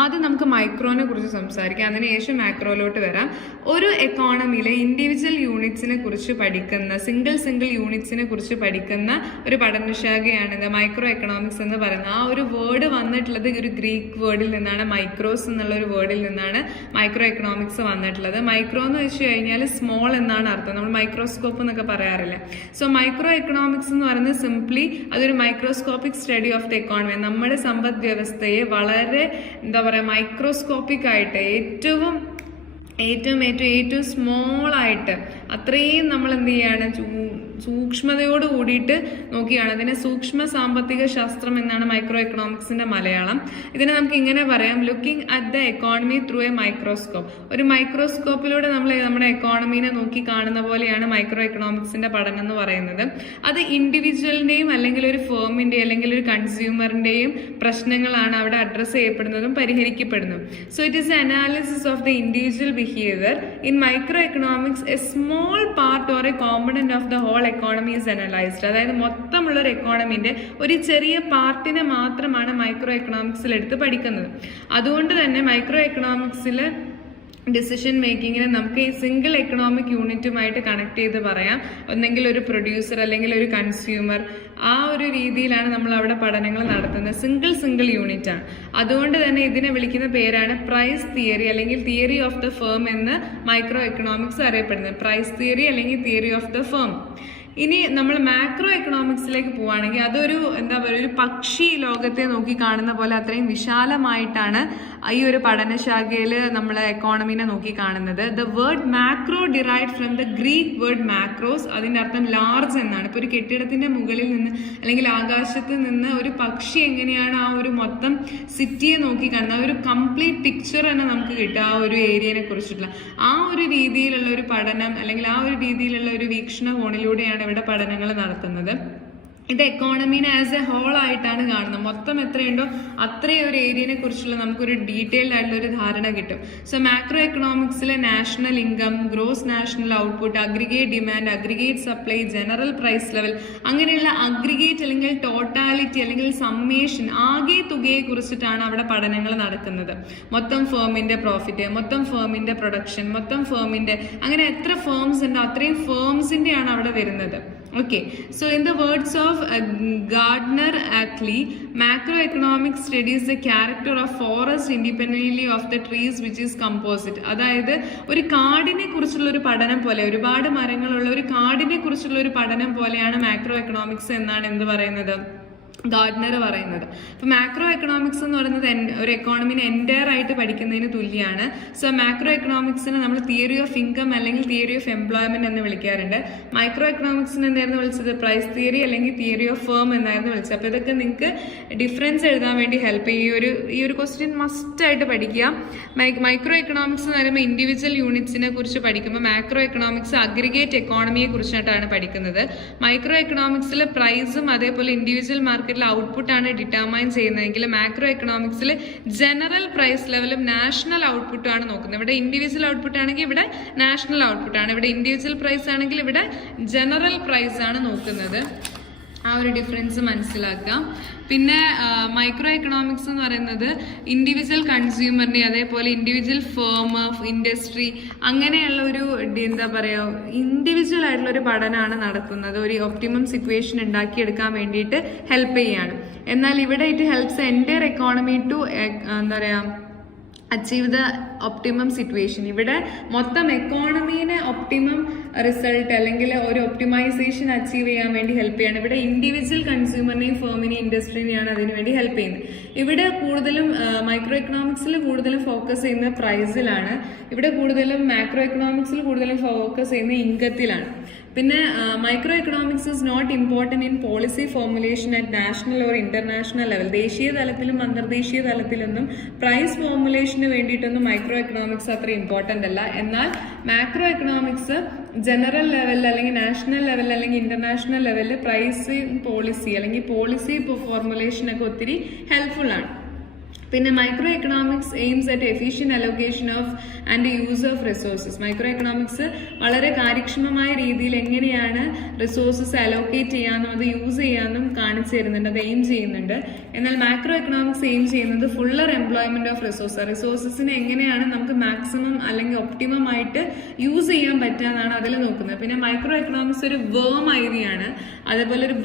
ആദ്യം നമുക്ക് മൈക്രോനെ കുറിച്ച് സംസാരിക്കാം, അതിനുശേഷം മാക്രോയിലോട്ട് വരാം. ഒരു എക്കോണമിയിലെ ഇൻഡിവിജ്വൽ യൂണിറ്റ്സിനെ കുറിച്ച് പഠിക്കുന്ന സിംഗിൾ യൂണിറ്റ്സിനെ കുറിച്ച് പഠിക്കുന്ന ഒരു പഠനശാഖയാണ് മൈക്രോ എക്കണോമിക്സ് എന്ന് പറയുന്നത്. ആ ഒരു വേർഡ് വന്നിട്ടുള്ളത് ഒരു ഗ്രീക്ക് വേർഡിൽ നിന്നാണ്, മൈക്രോസ് എന്നുള്ള ഒരു വേർഡിൽ നിന്നാണ് മൈക്രോ എക്കണോമിക്സ് വന്നിട്ടുള്ളത്. മൈക്രോ എന്ന് വെച്ച് കഴിഞ്ഞാൽ സ്മോൾ എന്നാണ് അർത്ഥം, നമ്മൾ മൈക്രോസ്കോപ്പ് എന്നൊക്കെ പറയാറില്ല. സോ മൈക്രോ എക്കണോമിക്സ് എന്ന് പറയുന്നത് സിംപ്ലി അതൊരു microscopic study of the economy. നമ്മുടെ സമ്പദ് വ്യവസ്ഥയെ വളരെ എന്താ പറയുക മൈക്രോസ്കോപ്പിക് ആയിട്ട് ഏറ്റവും സ്മോൾ ആയിട്ട് അത്രയും നമ്മൾ എന്ത് ചെയ്യാണ് സൂക്ഷ്മതയോട് കൂടിയിട്ട് നോക്കിയാണ്. അതിനെ സൂക്ഷ്മ സാമ്പത്തിക ശാസ്ത്രം എന്നാണ് മൈക്രോ എക്കണോമിക്സിന്റെ മലയാളം. ഇതിനെ നമുക്ക് ഇങ്ങനെ പറയാം, looking at the economy through A microscope. ഒരു മൈക്രോസ്കോപ്പിലൂടെ നമ്മൾ നമ്മുടെ എക്കോണമീനെ നോക്കി കാണുന്ന പോലെയാണ് മൈക്രോ എക്കണോമിക്സിന്റെ പഠനം എന്ന് പറയുന്നത്. അത് ഇൻഡിവിജ്വലിന്റെയും അല്ലെങ്കിൽ ഒരു ഫേമിന്റെയും അല്ലെങ്കിൽ ഒരു കൺസ്യൂമറിന്റെയും പ്രശ്നങ്ങളാണ് അവിടെ അഡ്രസ് ചെയ്യപ്പെടുന്നതും പരിഹരിക്കപ്പെടുന്നതും. So it is analysis of the individual behavior in microeconomics. A small part or a component of the whole economy is analyzed. അതായത് മൊത്തമുള്ള ഒരു എക്കോണമിന്റെ ഒരു ചെറിയ പാർട്ടിനെ മാത്രമാണ് മൈക്രോ എക്കണോമിക്സിൽ എടുത്ത് പഠിക്കുന്നത്. അതുകൊണ്ട് തന്നെ മൈക്രോ എക്കണോമിക്സിൽ ഡിസിഷൻ മേക്കിങ്ങിനെ നമുക്ക് ഈ സിംഗിൾ എക്കണോമിക് യൂണിറ്റുമായിട്ട് കണക്ട് ചെയ്ത് പറയാം. ഒന്നെങ്കിൽ ഒരു പ്രൊഡ്യൂസർ അല്ലെങ്കിൽ ഒരു കൺസ്യൂമർ ആ ഒരു രീതിയിലാണ് നമ്മൾ അവിടെ പഠനങ്ങൾ നടത്തുന്നത്. സിംഗിൾ യൂണിറ്റ് ആണ്. അതുകൊണ്ട് തന്നെ ഇതിനെ വിളിക്കുന്ന പേരാണ് പ്രൈസ് തിയറി അല്ലെങ്കിൽ തിയറി ഓഫ് ദ ഫേം എന്ന് മൈക്രോ എക്കണോമിക്സ് അറിയപ്പെടുന്നത്. പ്രൈസ് തിയറി അല്ലെങ്കിൽ തിയറി ഓഫ് ദ ഫേം. ഇനി നമ്മൾ മാക്രോ എക്കണോമിക്സിലേക്ക് പോവുകയാണെങ്കിൽ അതൊരു ഒരു പക്ഷി ലോകത്തെ നോക്കി കാണുന്ന പോലെ അത്രയും വിശാലമായിട്ടാണ് ഈ ഒരു പഠനശാഖയിൽ നമ്മളെ എക്കോണമിനെ നോക്കി കാണുന്നത്. The word macro derived from the Greek word macros. അതിന്റെ അർത്ഥം ലാർജ് എന്നാണ്. ഇപ്പൊ ഒരു കെട്ടിടത്തിന്റെ മുകളിൽ നിന്ന് അല്ലെങ്കിൽ ആകാശത്ത് നിന്ന് ഒരു പക്ഷി എങ്ങനെയാണ് ആ ഒരു മൊത്തം സിറ്റിയെ നോക്കി കാണുന്നത്, ആ ഒരു കംപ്ലീറ്റ് പിക്ചർ തന്നെ നമുക്ക് കിട്ടും ആ ഒരു ഏരിയനെ കുറിച്ചിട്ടുള്ള. ആ ഒരു രീതിയിലുള്ള ഒരു പഠനം അല്ലെങ്കിൽ ആ ഒരു രീതിയിലുള്ള ഒരു വീക്ഷണകോണിലൂടെയാണ് ഇവിടെ പഠനങ്ങൾ നടത്തുന്നത്. ഇത് എക്കോണമീനെ ആസ് എ ഹോൾ ആയിട്ടാണ് കാണുന്നത്. മൊത്തം എത്രയുണ്ടോ അത്രയും ഒരു ഏരിയനെ കുറിച്ചുള്ള നമുക്കൊരു ഡീറ്റെയിൽഡ് ആയിട്ടുള്ള ഒരു ധാരണ കിട്ടും. സോ മാക്രോ എക്കണോമിക്സിലെ national income, gross national output, aggregate demand, aggregate supply, general price level, അങ്ങനെയുള്ള അഗ്രിഗേറ്റ് അല്ലെങ്കിൽ ടോട്ടാലിറ്റി അല്ലെങ്കിൽ സമ്മേഷൻ, ആകെ തുകയെ കുറിച്ചിട്ടാണ് അവിടെ പഠനങ്ങൾ നടക്കുന്നത്. മൊത്തം ഫേമിന്റെ പ്രോഫിറ്റ്, മൊത്തം ഫേമിന്റെ പ്രൊഡക്ഷൻ, മൊത്തം ഫേമിന്റെ അങ്ങനെ എത്ര ഫേംസ് ഉണ്ട് അത്രയും ഫേംസിന്റെ ആണ് അവിടെ വരുന്നത്. Okay, so in the words of Gardner Ackley, macroeconomics studies the character of forest independently of the trees which is composite. അതായത് ഒരു കാടിനെ കുറിച്ചുള്ള ഒരു പഠനം പോലെ, ഒരുപാട് മരങ്ങളുള്ള ഒരു കാടിനെ കുറിച്ചുള്ള ഒരു പഠനം പോലെയാണ് മാക്രോ എക്കണോമിക്സ് എന്നാണ് എന്ത് പറയുന്നത്, ഗാർഡനർ പറയുന്നത്. അപ്പൊ മാക്രോ എക്കണോമിക്സ് എന്ന് പറയുന്നത് ഒരു എക്കോണമിനെ എൻറ്റയർ ആയിട്ട് പഠിക്കുന്നതിന് തുല്യമാണ്. സോ മാക്രോ എക്കണോമിക്സിനെ നമ്മൾ തിയറി ഓഫ് ഇൻകം അല്ലെങ്കിൽ തിയറി ഓഫ് എംപ്ലോയ്മെന്റ് എന്ന് വിളിക്കാറുണ്ട്. മൈക്രോ എക്കണോമിക്സിന് എന്തായിരുന്നു വിളിച്ചത്, പ്രൈസ് തിയറി അല്ലെങ്കിൽ തിയറി ഓഫ് ഫേം എന്നായിരുന്നു വിളിച്ചത്. അപ്പൊ ഇതൊക്കെ നിങ്ങൾക്ക് ഡിഫറൻസ് എഴുതാൻ വേണ്ടി ഹെൽപ്പ് ചെയ്യും. ഈ ഒരു ക്വസ്റ്റ്യൻ മസ്റ്റ് ആയിട്ട് പഠിക്കുക. മൈക്രോ എക്കണോമിക്സ് എന്ന് പറയുമ്പോൾ ഇൻഡിവിജ്വൽ യൂണിറ്റ്സിനെ കുറിച്ച് പഠിക്കുമ്പോൾ മാക്രോ എക്കണോമിക്സ് അഗ്രിഗേറ്റ് എക്കോണമിയെ കുറിച്ചിട്ടാണ് പഠിക്കുന്നത്. മൈക്രോ എക്കണോമിക്സിൽ പ്രൈസും അതേപോലെ ഇൻഡിവിജ്വൽ മാർക്കറ്റ് ഔട്ട്പുട്ട് ആണ് ഡിറ്റർമൈൻ ചെയ്യുന്നതെങ്കിൽ മാക്രോ എക്കണോമിക്സിൽ ജനറൽ പ്രൈസ് ലെവലും നാഷണൽ ഔട്ട്പുട്ടും ആണ് നോക്കുന്നത്. ഇവിടെ ഇൻഡിവിജ്വൽ ഔട്ട്പുട്ട് ആണെങ്കിൽ ഇവിടെ നാഷണൽ ഔട്ട്പുട്ട് ആണ്, ഇവിടെ ഇൻഡിവിജ്വൽ പ്രൈസ് ആണെങ്കിൽ ഇവിടെ ജനറൽ പ്രൈസ് ആണ് നോക്കുന്നത്. ആ ഒരു ഡിഫറൻസ് മനസ്സിലാക്കാം. പിന്നെ മൈക്രോ എക്കണോമിക്സ് എന്ന് പറയുന്നത് ഇൻഡിവിജ്വൽ കൺസ്യൂമറിനെ അതേപോലെ ഇൻഡിവിജ്വൽ ഫേം, ഇൻഡസ്ട്രി അങ്ങനെയുള്ള ഒരു എന്താ പറയുക ഇൻഡിവിജ്വൽ ആയിട്ടുള്ള ഒരു പഠനമാണ് നടത്തുന്നത്. ഒരു ഒപ്റ്റിമം സിറ്റുവേഷൻ ഉണ്ടാക്കിയെടുക്കാൻ വേണ്ടിയിട്ട് ഹെൽപ്പ് ചെയ്യാണ്. എന്നാൽ ഇവിടെ it helps entire economy to എന്താ പറയുക അച്ചീവ് ദ ഒപ്റ്റിമം സിറ്റുവേഷൻ. ഇവിടെ മൊത്തം എക്കോണമീനെ ഒപ്റ്റിമം റിസൾട്ട് അല്ലെങ്കിൽ ഒരു ഒപ്റ്റിമൈസേഷൻ അച്ചീവ് ചെയ്യാൻ വേണ്ടി ഹെൽപ്പ് ചെയ്യാണ്. ഇവിടെ ഇൻഡിവിജ്വൽ കൺസ്യൂമറിനെയും ഫേമിനെയും ഇൻഡസ്ട്രീനെയാണ് അതിനു വേണ്ടി ഹെൽപ്പ് ചെയ്യുന്നത്. ഇവിടെ കൂടുതലും മൈക്രോ എക്കണോമിക്സിൽ കൂടുതലും ഫോക്കസ് ചെയ്യുന്നത് പ്രൈസിലാണ്. ഇവിടെ കൂടുതലും മാക്രോ എക്കണോമിക്സിൽ കൂടുതലും ഫോക്കസ് ചെയ്യുന്നത് ഇൻകത്തിലാണ്. പിന്നെ micro economics is not important in policy formulation at national or international level. ദേശീയ തലത്തിലും അന്തർദേശീയ തലത്തിലൊന്നും പ്രൈസ് ഫോർമുലേഷന് വേണ്ടിയിട്ടൊന്നും മൈക്രോ എക്കണോമിക്സ് അത്ര ഇമ്പോർട്ടൻ്റ് അല്ല. എന്നാൽ മാക്രോ എക്കണോമിക്സ് ജനറൽ ലെവലിൽ അല്ലെങ്കിൽ നാഷണൽ ലെവലിൽ അല്ലെങ്കിൽ ഇന്റർനാഷണൽ ലെവലിൽ പ്രൈസ് പോളിസി അല്ലെങ്കിൽ പോളിസി ഫോർമുലേഷനൊക്കെ ഒത്തിരി ഹെൽപ്ഫുൾ ആണ്. പിന്നെ micro economics aims at efficient allocation of and use of resources. Micro economics വളരെ കാര്യക്ഷമമായ രീതിയിൽ എങ്ങനെയാണ് റിസോഴ്സസ് അലോക്കേറ്റ് ചെയ്യാനും അത് യൂസ് ചെയ്യാനും കാണിച്ചു തരുന്നുണ്ട്, അത് എയിം ചെയ്യുന്നുണ്ട്. എന്നാൽ മാക്രോ എക്കണോമിക്സ് എയിം ചെയ്യുന്നത് ഫുള്ളർ എംപ്ലോയ്മെന്റ് ഓഫ് റിസോഴ്സസിനെ എങ്ങനെയാണ് നമുക്ക് മാക്സിമം അല്ലെങ്കിൽ ഒപ്റ്റിമം ആയിട്ട് യൂസ് ചെയ്യാൻ പറ്റാന്നാണ് അതിൽ നോക്കുന്നത്. പിന്നെ മൈക്രോ എക്കണോമിക്സ് ഒരു വേം ഐവിയാണ്, അതേപോലെ ഒരു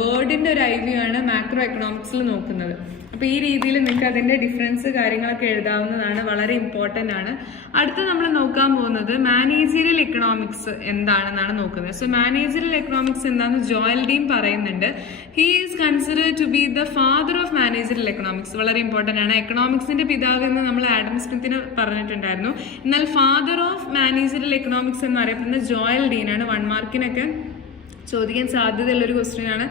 ബേർഡിന്റെ ഒരു ഐവിയാണ് മാക്രോ എക്കണോമിക്സിൽ നോക്കുന്നത്. അപ്പൊ ഈ രീതിയിൽ നിങ്ങൾക്ക് അതിന്റെ ഡിഫറൻസ് കാര്യങ്ങളൊക്കെ എഴുതാവുന്നതാണ്, വളരെ ഇമ്പോർട്ടന്റ് ആണ്. അടുത്ത നമ്മൾ നോക്കാൻ പോകുന്നത് മാനേജറിയൽ എക്കണോമിക്സ് എന്താണെന്നാണ് നോക്കുന്നത്. സോ മാനേജറിയൽ എക്കണോമിക്സ് എന്താണെന്ന് ജോയൽ ഡീൻ പറയുന്നുണ്ട്. He is considered to be the father of managerial economics. വളരെ ഇമ്പോർട്ടന്റ് ആണ്. എക്കണോമിക്സിന്റെ പിതാവ് എന്ന് നമ്മൾ ആഡം സ്മിത്തിന് പറഞ്ഞിട്ടുണ്ടായിരുന്നു. എന്നാൽ ഫാദർ ഓഫ് മാനേജറിയൽ എക്കണോമിക്സ് എന്ന് അറിയപ്പെടുന്ന ജോയൽ ഡീൻ ആണ്. 1 മാർക്കിനൊക്കെ ചോദിക്കാൻ സാധ്യതയുള്ള ഒരു ക്വസ്റ്റ്യൻ ആണ്.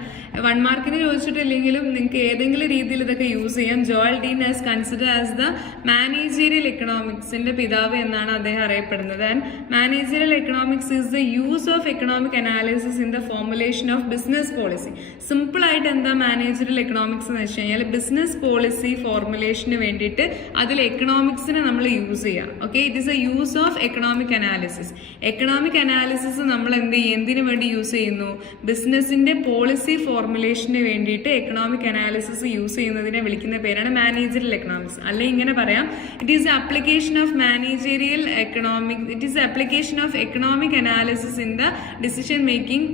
1 മാർക്കിന് ചോദിച്ചിട്ടില്ലെങ്കിലും നിങ്ങൾക്ക് ഏതെങ്കിലും രീതിയിൽ ഇതൊക്കെ യൂസ് ചെയ്യാം. Joel Dean as consider as the managerial എക്കണോമിക്സിന്റെ പിതാവ് എന്നാണ് അദ്ദേഹം അറിയപ്പെടുന്നത്. And managerial economics is the use of economic analysis in the formulation of business policy. Simple ആയിട്ട് എന്താ മാനേജറിയൽ എക്കണോമിക്സ് എന്ന് വെച്ച് കഴിഞ്ഞാൽ ബിസിനസ് പോളിസി ഫോർമുലേഷന് വേണ്ടിയിട്ട് അതിൽ എക്കണോമിക്സിനെ നമ്മൾ യൂസ് ചെയ്യാം. Okay, it is A use of economic analysis. Economic analysis നമ്മൾ എന്തിനു വേണ്ടി യൂസ് ചെയ്യുന്നു? ബിസിനസിന്റെ പോളിസി ഫോർമുലേഷന് വേണ്ടിയിട്ട് എക്കണോമിക് അനാലിസിസ് യൂസ് ചെയ്യുന്നതിനെ വിളിക്കുന്ന പേരാണ് മാനേജറിയൽ എക്കണോമിക്സ്. അല്ലെങ്കിൽ ഇങ്ങനെ പറയാം, it is application of managerial economic, it is application of economic analysis in the decision making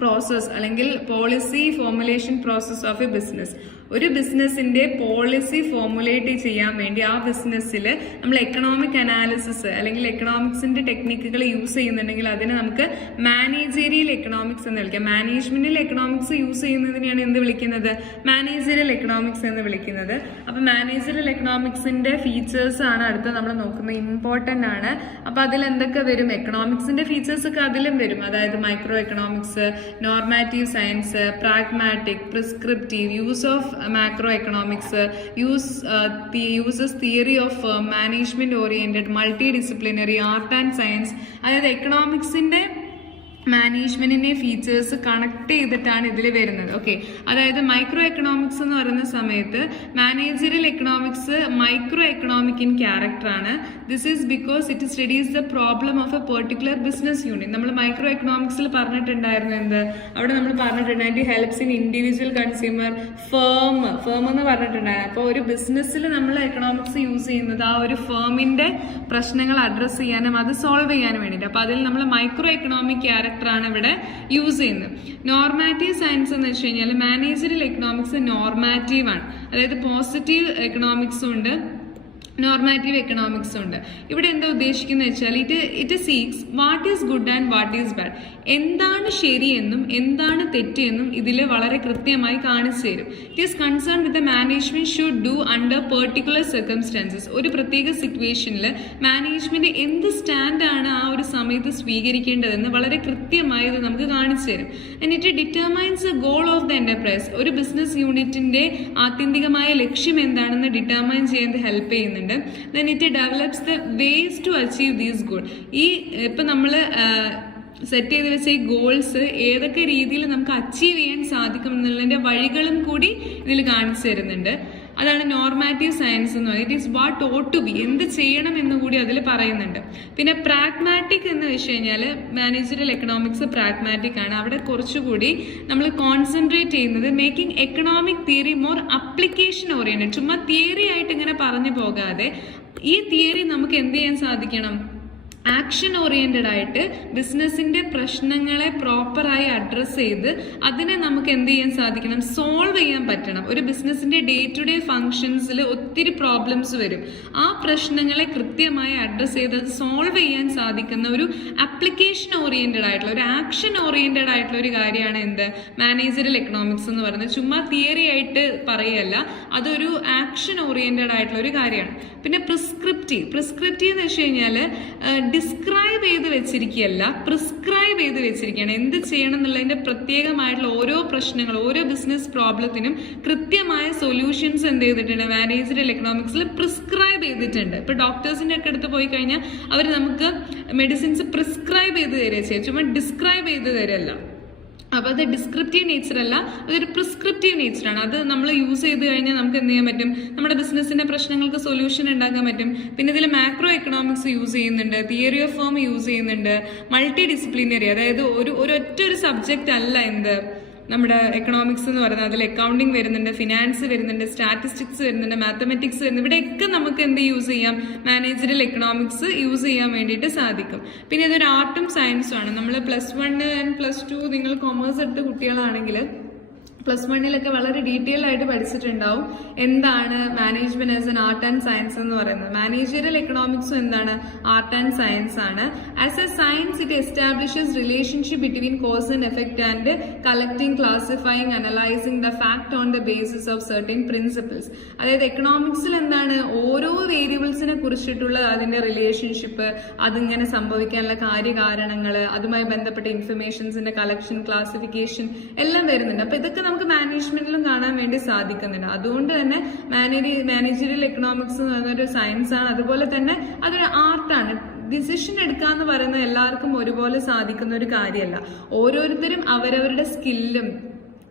process അല്ലെങ്കിൽ policy formulation process of a business. ഒരു ബിസിനസിന്റെ പോളിസി ഫോർമുലേറ്റ് ചെയ്യാൻ വേണ്ടി ആ ബിസിനസ്സിൽ നമ്മൾ എക്കണോമിക് അനാലിസിസ് അല്ലെങ്കിൽ എക്കണോമിക്സിന്റെ ടെക്നിക്കുകൾ യൂസ് ചെയ്യുന്നുണ്ടെങ്കിൽ അതിനെ നമുക്ക് മാനേജീരിയൽ എക്കണോമിക്സ് എന്ന് വിളിക്കാം. മാനേജ്മെന്റിൽ എക്കണോമിക്സ് യൂസ് ചെയ്യുന്നതിനെയാണ് എന്ത് വിളിക്കുന്നത്? മാനേജീരിയൽ എക്കണോമിക്സ് എന്ന് വിളിക്കുന്നത്. അപ്പൊ മാനേജീരിയൽ എക്കണോമിക്സിന്റെ ഫീച്ചേഴ്സ് ആണ് അടുത്ത് നമ്മൾ നോക്കുന്നത്, ഇമ്പോർട്ടന്റ് ആണ്. അപ്പൊ അതിൽ എന്തൊക്കെ വരും? എക്കണോമിക്സിന്റെ ഫീച്ചേഴ്സ് ഒക്കെ അതിലും വരും. അതായത് micro economics, normative science, pragmatic, prescriptive, use of macro economics, uses theory of management oriented, multidisciplinary, art and science. അതായത് എക്കണോമിക്സിന്റെ മാനേജ്മെന്റിന്റെ ഫീച്ചേഴ്സ് കണക്ട് ചെയ്തിട്ടാണ് ഇതിൽ വരുന്നത്. ഓക്കെ, അതായത് മൈക്രോ എക്കണോമിക്സ് എന്ന് പറയുന്ന സമയത്ത് managerial economics micro economic in character ആണ്. This is because it studies the problem of a particular business unit. നമ്മൾ മൈക്രോ എക്കണോമിക്സിൽ പറഞ്ഞിട്ടുണ്ടായിരുന്നു എന്ത്? അവിടെ നമ്മൾ പറഞ്ഞിട്ടുണ്ട് it helps in individual consumer firm എന്ന് പറഞ്ഞിട്ടുണ്ടായിരുന്നു. അപ്പോൾ ഒരു ബിസിനസ്സിൽ നമ്മൾ എക്കണോമിക്സ് യൂസ് ചെയ്യുന്നത് ആ ഒരു ഫേമിന്റെ പ്രശ്നങ്ങൾ അഡ്രസ് ചെയ്യാനും അത് സോൾവ് ചെയ്യാനും വേണ്ടിയിട്ട്. അപ്പോൾ അതിൽ നമ്മൾ മൈക്രോ എക്കണോമിക് ആണ് ഇവിടെ യൂസ് ചെയ്യുന്നത്. നോർമാറ്റീവ് സയൻസ് എന്ന് വെച്ച് കഴിഞ്ഞാൽ മാനേജറിയൽ എക്കണോമിക്സ് നോർമാറ്റീവ് ആണ്. അതായത് പോസിറ്റീവ് എക്കണോമിക്സും ഉണ്ട്, നോർമാറ്റീവ് എക്കണോമിക്സ് ഉണ്ട്. ഇവിടെ എന്താ ഉദ്ദേശിക്കുന്നത് വെച്ചാൽ it seeks what is good and what is bad. എന്താണ് ശരിയെന്നും എന്താണ് തെറ്റെന്നും ഇതിൽ വളരെ കൃത്യമായി കാണിച്ചു തരും. It is concern with the management should do under particular circumstances. ഒരു പ്രത്യേക സിറ്റുവേഷനിൽ മാനേജ്മെന്റ് എന്ത് സ്റ്റാൻഡാണ് ആ ഒരു സമയത്ത് സ്വീകരിക്കേണ്ടതെന്ന് വളരെ കൃത്യമായി ഇത് നമുക്ക് കാണിച്ചു തരും. And it determines the goal of the enterprise. ഒരു ബിസിനസ് യൂണിറ്റിന്റെ ആത്യന്തികമായ ലക്ഷ്യം എന്താണെന്ന് ഡിറ്റർമൈൻ ചെയ്യാൻ ഹെൽപ്പ് ചെയ്യുന്നുണ്ട്. Then it develops the ways to achieve these goals. ഇപ്പൊ നമ്മള് സെറ്റ് ചെയ്ത് വെച്ച ഈ ഗോൾസ് ഏതൊക്കെ രീതിയിൽ നമുക്ക് അച്ചീവ് ചെയ്യാൻ സാധിക്കും എന്നുള്ളതിന്റെ വഴികളും കൂടി ഇതിൽ കാണിച്ചു തരുന്നുണ്ട്. അതാണ് നോർമാറ്റീവ് സയൻസ് എന്ന് പറയുന്നത്. It is what ought to be, എന്ത് ചെയ്യണം എന്ന് കൂടി അതിൽ പറയുന്നുണ്ട്. പിന്നെ പ്രാഗ്മാറ്റിക് എന്ന് വെച്ച് കഴിഞ്ഞാൽ മാനേജറിയൽ എക്കണോമിക്സ് പ്രാഗ്മാറ്റിക് ആണ്. അവിടെ കുറച്ചുകൂടി നമ്മൾ കോൺസെൻട്രേറ്റ് ചെയ്യുന്നത് making economic theory more application oriented. ചുമ്മാ തിയറി ആയിട്ട് ഇങ്ങനെ പറഞ്ഞു പോകാതെ ഈ തിയറി നമുക്ക് എന്ത് ചെയ്യാൻ സാധിക്കണം? ആക്ഷൻ ഓറിയന്റഡ് ആയിട്ട് ബിസിനസിന്റെ പ്രശ്നങ്ങളെ പ്രോപ്പറായി അഡ്രസ് ചെയ്ത് അതിനെ നമുക്ക് എന്ത് ചെയ്യാൻ സാധിക്കണം? സോൾവ് ചെയ്യാൻ പറ്റണം. ഒരു ബിസിനസിന്റെ ഡേ ടു ഡേ ഫങ്ഷൻസിൽ ഒത്തിരി പ്രോബ്ലംസ് വരും. ആ പ്രശ്നങ്ങളെ കൃത്യമായി അഡ്രസ് ചെയ്ത് അത് സോൾവ് ചെയ്യാൻ സാധിക്കുന്ന ഒരു അപ്ലിക്കേഷൻ ഓറിയന്റഡ് ആയിട്ടുള്ള ഒരു ആക്ഷൻ ഓറിയന്റഡ് ആയിട്ടുള്ള ഒരു കാര്യമാണ് എന്ത്? മാനേജറിയൽ എക്കണോമിക്സ് എന്ന് പറയുന്നത്. ചുമ്മാ തിയറി ആയിട്ട് പറയല്ല, അതൊരു ആക്ഷൻ ഓറിയന്റഡ് ആയിട്ടുള്ള ഒരു കാര്യമാണ്. പിന്നെ പ്രിസ്ക്രിപ്റ്റീവ് എന്ന് വെച്ച് കഴിഞ്ഞാൽ ഡിസ്ക്രൈബ് ചെയ്ത് വെച്ചിരിക്കുകയല്ല, പ്രിസ്ക്രൈബ് ചെയ്ത് വെച്ചിരിക്കുകയാണ്. എന്ത് ചെയ്യണം എന്നുള്ളതിന്റെ പ്രത്യേകമായിട്ടുള്ള ഓരോ പ്രശ്നങ്ങൾ, ഓരോ ബിസിനസ് പ്രോബ്ലത്തിനും കൃത്യമായ സൊല്യൂഷൻസ് എന്ത് ചെയ്തിട്ടുണ്ട്? മാനേജറിയൽ എക്കണോമിക്സിൽ പ്രിസ്ക്രൈബ് ചെയ്തിട്ടുണ്ട്. ഇപ്പൊ ഡോക്ടേഴ്സിന്റെ ഒക്കെ അടുത്ത് പോയി കഴിഞ്ഞാൽ അവർ നമുക്ക് മെഡിസിൻസ് പ്രിസ്ക്രൈബ് ചെയ്ത് തരിക ചെയ്യും, ചുമ്മാ ഡിസ്ക്രൈബ് ചെയ്ത് തരല്ല. അപ്പൊ അത് ഡിസ്ക്രിപ്റ്റീവ് നേച്ചർ അല്ല, അതൊരു പ്രിസ്ക്രിപ്റ്റീവ് നേച്ചറാണ്. അത് നമ്മൾ യൂസ് ചെയ്ത് കഴിഞ്ഞാൽ നമുക്ക് എന്ത് ചെയ്യാൻ പറ്റും? നമ്മുടെ ബിസിനസിന്റെ പ്രശ്നങ്ങൾക്ക് സൊല്യൂഷൻ ഉണ്ടാക്കാൻ പറ്റും. പിന്നെ ഇതിൽ മാക്രോ എക്കണോമിക്സ് യൂസ് ചെയ്യുന്നുണ്ട്, തിയറി ഓഫ് ഫോം യൂസ് ചെയ്യുന്നുണ്ട്, മൾട്ടി ഡിസിപ്ലിനറി, അതായത് ഒരൊറ്റ സബ്ജക്റ്റ് അല്ല എന്ത് നമ്മുടെ എക്കണോമിക്സ് എന്ന് പറയുന്നത്. അതിൽ അക്കൗണ്ടിങ് വരുന്നുണ്ട്, ഫിനാൻസ് വരുന്നുണ്ട്, സ്റ്റാറ്റിസ്റ്റിക്സ് വരുന്നുണ്ട്, മാത്തമെറ്റിക്സ് വരുന്നുണ്ട്. ഇവിടെയൊക്കെ നമുക്ക് എന്ത് യൂസ് ചെയ്യാം? മാനേജറിയൽ എക്കണോമിക്സ് യൂസ് ചെയ്യാൻ വേണ്ടിയിട്ട് സാധിക്കും. പിന്നെ ഇതൊരു ആർട്ടും സയൻസും ആണ്. നമ്മൾ +1 ആൻഡ് +2 നിങ്ങൾ കൊമേഴ്സ് എടുത്ത കുട്ടികളാണെങ്കിൽ +1 വളരെ ഡീറ്റെയിൽ ആയിട്ട് പഠിച്ചിട്ടുണ്ടാവും എന്താണ് management as an art and science എന്ന് പറയുന്നത്. മാനേജറിയൽ എക്കണോമിക്സും എന്താണ്? ആർട്ട് ആൻഡ് സയൻസ് ആണ്. As A science it establishes relationship between cause and effect and collecting, classifying, analysing the fact on the basis of certain principles. അതായത് എക്കണോമിക്സിൽ എന്താണ്? ഓരോ വേരിയബിൾസിനെ കുറിച്ചിട്ടുള്ള അതിന്റെ റിലേഷൻഷിപ്പ്, അതിങ്ങനെ സംഭവിക്കാനുള്ള കാര്യകാരണങ്ങൾ, അതുമായി ബന്ധപ്പെട്ട ഇൻഫർമേഷൻസിന്റെ കളക്ഷൻ, ക്ലാസിഫിക്കേഷൻ എല്ലാം വരുന്നുണ്ട്. അപ്പൊ ഇതൊക്കെ നമുക്ക് മാനേജ്മെന്റിലും കാണാൻ വേണ്ടി സാധിക്കുന്നുണ്ട്. അതുകൊണ്ട് തന്നെ മാനേജറിയൽ എക്കണോമിക്സ് എന്ന് പറയുന്ന ഒരു സയൻസ് ആണ്. അതുപോലെ തന്നെ അതൊരു ആർട്ടാണ്. ഡിസിഷൻ എടുക്കുക എന്ന് പറയുന്നത് എല്ലാവർക്കും ഒരുപോലെ സാധിക്കുന്ന ഒരു കാര്യമല്ല. ഓരോരുത്തരും അവരവരുടെ സ്കില്ലും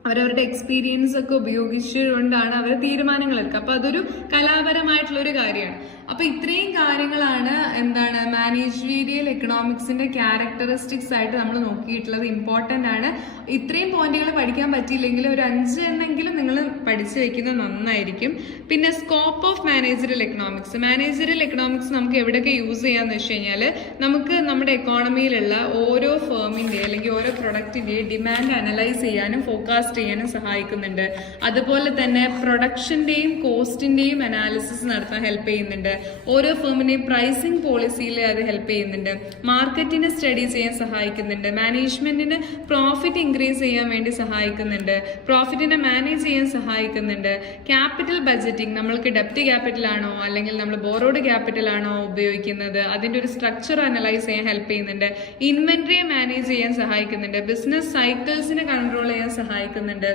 അവരവരുടെ എക്സ്പീരിയൻസ് ഒക്കെ ഉപയോഗിച്ചുകൊണ്ടാണ് അവർ തീരുമാനങ്ങൾ എടുക്കുക. അപ്പൊ അതൊരു കലാപരമായിട്ടുള്ള ഒരു കാര്യമാണ്. അപ്പൊ ഇത്രയും കാര്യങ്ങളാണ് എന്താണ് മാനേജീരിയൽ എക്കണോമിക്സിന്റെ ക്യാരക്ടറിസ്റ്റിക്സ് ആയിട്ട് നമ്മൾ നോക്കിയിട്ടുള്ളത്. ഇമ്പോർട്ടന്റ് ആണ്. ഇത്രയും പോയിന്റുകൾ പഠിക്കാൻ പറ്റിയില്ലെങ്കിൽ ഒരു 5 എണ്ണെങ്കിലും നിങ്ങൾ പഠിച്ചു വെക്കുന്നത് നന്നായിരിക്കും. പിന്നെ scope of managerial economics. Managerial economics നമുക്ക് എവിടെയൊക്കെ യൂസ് ചെയ്യാന്ന് വെച്ച് കഴിഞ്ഞാൽ നമുക്ക് നമ്മുടെ എക്കോണമിയിലുള്ള ഓരോ ഫേമിന്റെ അല്ലെങ്കിൽ ഓരോ പ്രൊഡക്റ്റിന്റെയും ഡിമാൻഡ് അനലൈസ് ചെയ്യാനും ഫോർകാസ്റ്റ് ചെയ്യാനും സഹായിക്കുന്നുണ്ട്. അതുപോലെ തന്നെ പ്രൊഡക്ഷന്റെയും കോസ്റ്റിന്റെയും അനാലിസിസ് നടത്താൻ ഹെൽപ്പ് ചെയ്യുന്നുണ്ട്. ഓരോ ഫേമിന്റെയും പ്രൈസിംഗ് പോളിസിയിൽ അത് ഹെൽപ്പ് ചെയ്യുന്നുണ്ട്. മാർക്കറ്റിനെ സ്റ്റഡി ചെയ്യാൻ സഹായിക്കുന്നുണ്ട്. മാനേജ്മെന്റിന് പ്രോഫിറ്റ് ഇൻക്രീസ് ചെയ്യാൻ വേണ്ടി സഹായിക്കുന്നുണ്ട്. പ്രോഫിറ്റിനെ മാനേജ് ചെയ്യാൻ സഹായിക്കുന്നുണ്ട്. ക്യാപിറ്റൽ ബഡ്ജറ്റിംഗ്, നമ്മൾക്ക് ഡെപ്റ്റ് ക്യാപിറ്റൽ ആണോ അല്ലെങ്കിൽ നമ്മൾ ബോറോഡ് ക്യാപിറ്റൽ ആണോ ഉപയോഗിക്കുന്നത്, അതിന്റെ ഒരു സ്ട്രക്ചർ അനലൈസ് ചെയ്യാൻ ഹെൽപ്പ് ചെയ്യുന്നുണ്ട്. ഇൻവെന്ററിയെ മാനേജ് ചെയ്യാൻ സഹായിക്കുന്നുണ്ട്. ബിസിനസ് സൈക്കിൾസിനെ കൺട്രോൾ ചെയ്യാൻ സഹായിക്കുന്നുണ്ട്.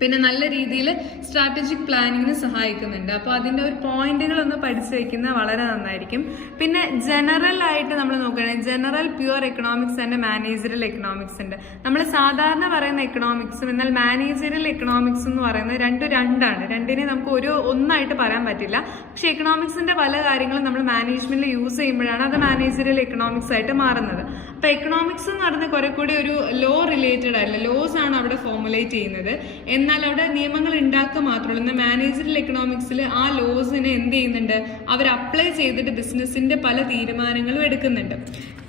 പിന്നെ നല്ല രീതിയിൽ സ്ട്രാറ്റജിക് പ്ലാനിങ്ങിന് സഹായിക്കുന്നുണ്ട്. അപ്പോൾ അതിന്റെ ഒരു പോയിന്റുകൾ ഒന്ന് പഠിച്ചു വെക്കുന്നത് വളരെ നന്നായിരിക്കും. പിന്നെ ജനറൽ ആയിട്ട് നമ്മൾ നോക്കുകയാണെങ്കിൽ general pure economics and managerial economics ഉണ്ട്. നമ്മൾ സാധാരണ പറയുന്ന എക്കണോമിക്സും എന്നാൽ മാനേജറിയൽ എക്കണോമിക്സ് എന്ന് പറയുന്നത് രണ്ടാണ്. രണ്ടിനെ നമുക്ക് ഒന്നായിട്ട് പറയാൻ പറ്റില്ല. പക്ഷെ എക്കണോമിക്സിന്റെ പല കാര്യങ്ങളും നമ്മൾ മാനേജ്മെന്റിൽ യൂസ് ചെയ്യുമ്പോഴാണ് അത് മാനേജറിയൽ എക്കണോമിക്സ് ആയിട്ട് മാറുന്നത്. അപ്പൊ എക്കണോമിക്സ് എന്ന് പറയുന്നത് കുറെ കൂടി ഒരു ലോ റിലേറ്റഡ് ആയിട്ടുള്ള ലോസ് ആണ് അവിടെ ഫോർമുലേറ്റ് ചെയ്യുന്നത്. എന്നാൽ അവിടെ നിയമങ്ങൾ ഉണ്ടാക്കുക മാത്രമല്ല, എന്നാൽ മാനേജറിയൽ എക്കണോമിക്സിൽ ആ ലോസിനെ എന്ത് ചെയ്യുന്നുണ്ട്, അവർ അപ്ലൈ ചെയ്തിട്ട് ബിസിനസിന്റെ പല തീരുമാനങ്ങളും എടുക്കുന്നുണ്ട്.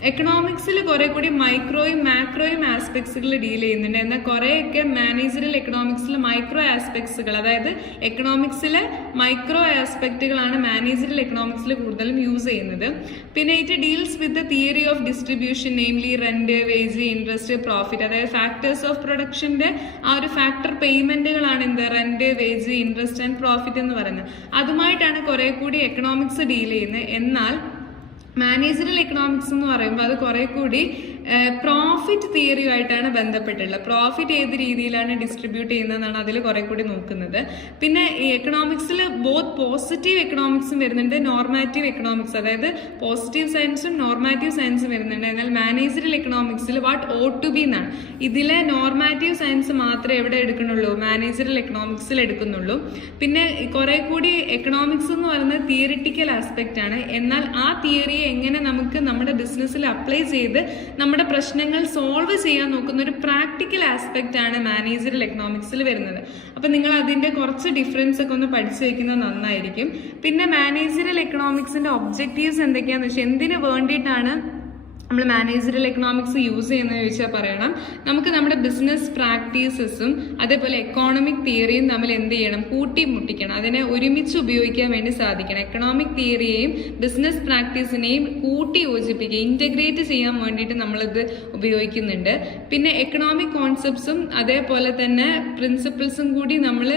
എക്കണോമിക്സിൽ കുറെ കൂടി മൈക്രോയും മാക്രോയും ആസ്പെക്ട്സുകൾ ഡീൽ ചെയ്യുന്നുണ്ട്. എന്നാൽ കുറെയൊക്കെ മാനേജറിയൽ എക്കണോമിക്സിൽ മൈക്രോ ആസ്പെക്ട്സുകൾ, അതായത് എക്കണോമിക്സിലെ മൈക്രോ ആസ്പെക്റ്റുകളാണ് മാനേജറിയൽ എക്കണോമിക്സിൽ കൂടുതലും യൂസ് ചെയ്യുന്നത്. പിന്നെ it deals with the theory of distribution, namely rent, wage, interest, profit. അതായത് ഫാക്ടേഴ്സ് ഓഫ് പ്രൊഡക്ഷന്റെ ആ ഒരു ഫാക്ടർ പേയ്മെന്റുകളാണ് എന്ത്, rent, wage, interest and profit എന്ന് പറയുന്നത്. അതുമായിട്ടാണ് കുറെ കൂടി എക്കണോമിക്സ് ഡീൽ ചെയ്യുന്നത്. എന്നാൽ മാനേജറിയൽ എക്കണോമിക്സ് എന്ന് പറയുമ്പോൾ അത് കുറെ കൂടി പ്രോഫിറ്റ് തിയറിയുമായിട്ടാണ് ബന്ധപ്പെട്ടുള്ളത്. പ്രോഫിറ്റ് ഏത് രീതിയിലാണ് ഡിസ്ട്രിബ്യൂട്ട് ചെയ്യുന്നതെന്നാണ് അതിൽ കുറെ കൂടി നോക്കുന്നത്. പിന്നെ ഈ എക്കണോമിക്സിൽ ബോത്ത് പോസിറ്റീവ് എക്കണോമിക്സും വരുന്നുണ്ട്, നോർമാറ്റീവ് എക്കണോമിക്സ്, അതായത് പോസിറ്റീവ് സയൻസും നോർമാറ്റീവ് സയൻസും വരുന്നുണ്ട്. എന്നാൽ മാനേജറിയൽ എക്കണോമിക്സിൽ വാട്ട് ഓട്ട് ടു ബി എന്നാണ്. ഇതിലെ നോർമാറ്റീവ് സയൻസ് മാത്രമേ എവിടെ എടുക്കുന്നുള്ളൂ, മാനേജറിയൽ എക്കണോമിക്സിൽ എടുക്കുന്നുള്ളൂ. പിന്നെ കുറെ കൂടി എക്കണോമിക്സ് എന്ന് പറയുന്നത് തിയറിറ്റിക്കൽ ആസ്പെക്റ്റ് ആണ്. എന്നാൽ ആ തിയറിയെ എങ്ങനെ നമുക്ക് നമ്മുടെ ബിസിനസ്സിൽ അപ്ലൈ ചെയ്ത് നമ്മുടെ പ്രശ്നങ്ങൾ സോൾവ് ചെയ്യാൻ നോക്കുന്ന ഒരു പ്രാക്ടിക്കൽ ആസ്പെക്റ്റ് ആണ് മാനേജറിയൽ എക്കണോമിക്സിൽ വരുന്നത്. അപ്പൊ നിങ്ങൾ അതിന്റെ കുറച്ച് ഡിഫറൻസ് ഒക്കെ ഒന്ന് പഠിച്ചു വെക്കുന്നത് നന്നായിരിക്കും. പിന്നെ മാനേജറിയൽ എക്കണോമിക്സിന്റെ ഒബ്ജക്റ്റീവ്സ് എന്തൊക്കെയാന്ന് വെച്ചാൽ എന്തിനു വേണ്ടിയിട്ടാണ് നമ്മൾ മാനേജറിയൽ എക്കണോമിക്സ് യൂസ് ചെയ്യുന്നത് ചോദിച്ചാൽ പറയണം, നമുക്ക് നമ്മുടെ ബിസിനസ് പ്രാക്ടീസസും അതേപോലെ എക്കോണമിക് തിയറിയും തമ്മിൽ എന്ത് ചെയ്യണം, കൂട്ടിമുട്ടിക്കണം. അതിനെ ഒരുമിച്ച് ഉപയോഗിക്കാൻ വേണ്ടി സാധിക്കണം. എക്കണോമിക് തിയറിയെയും ബിസിനസ് പ്രാക്ടീസിനെയും കൂട്ടി യോജിപ്പിക്കുക, ഇന്റഗ്രേറ്റ് ചെയ്യാൻ വേണ്ടിയിട്ട് നമ്മളിത് ഉപയോഗിക്കുന്നുണ്ട്. പിന്നെ എക്കണോമിക് കോൺസെപ്റ്റ്സും അതേപോലെ തന്നെ പ്രിൻസിപ്പിൾസും കൂടി നമ്മൾ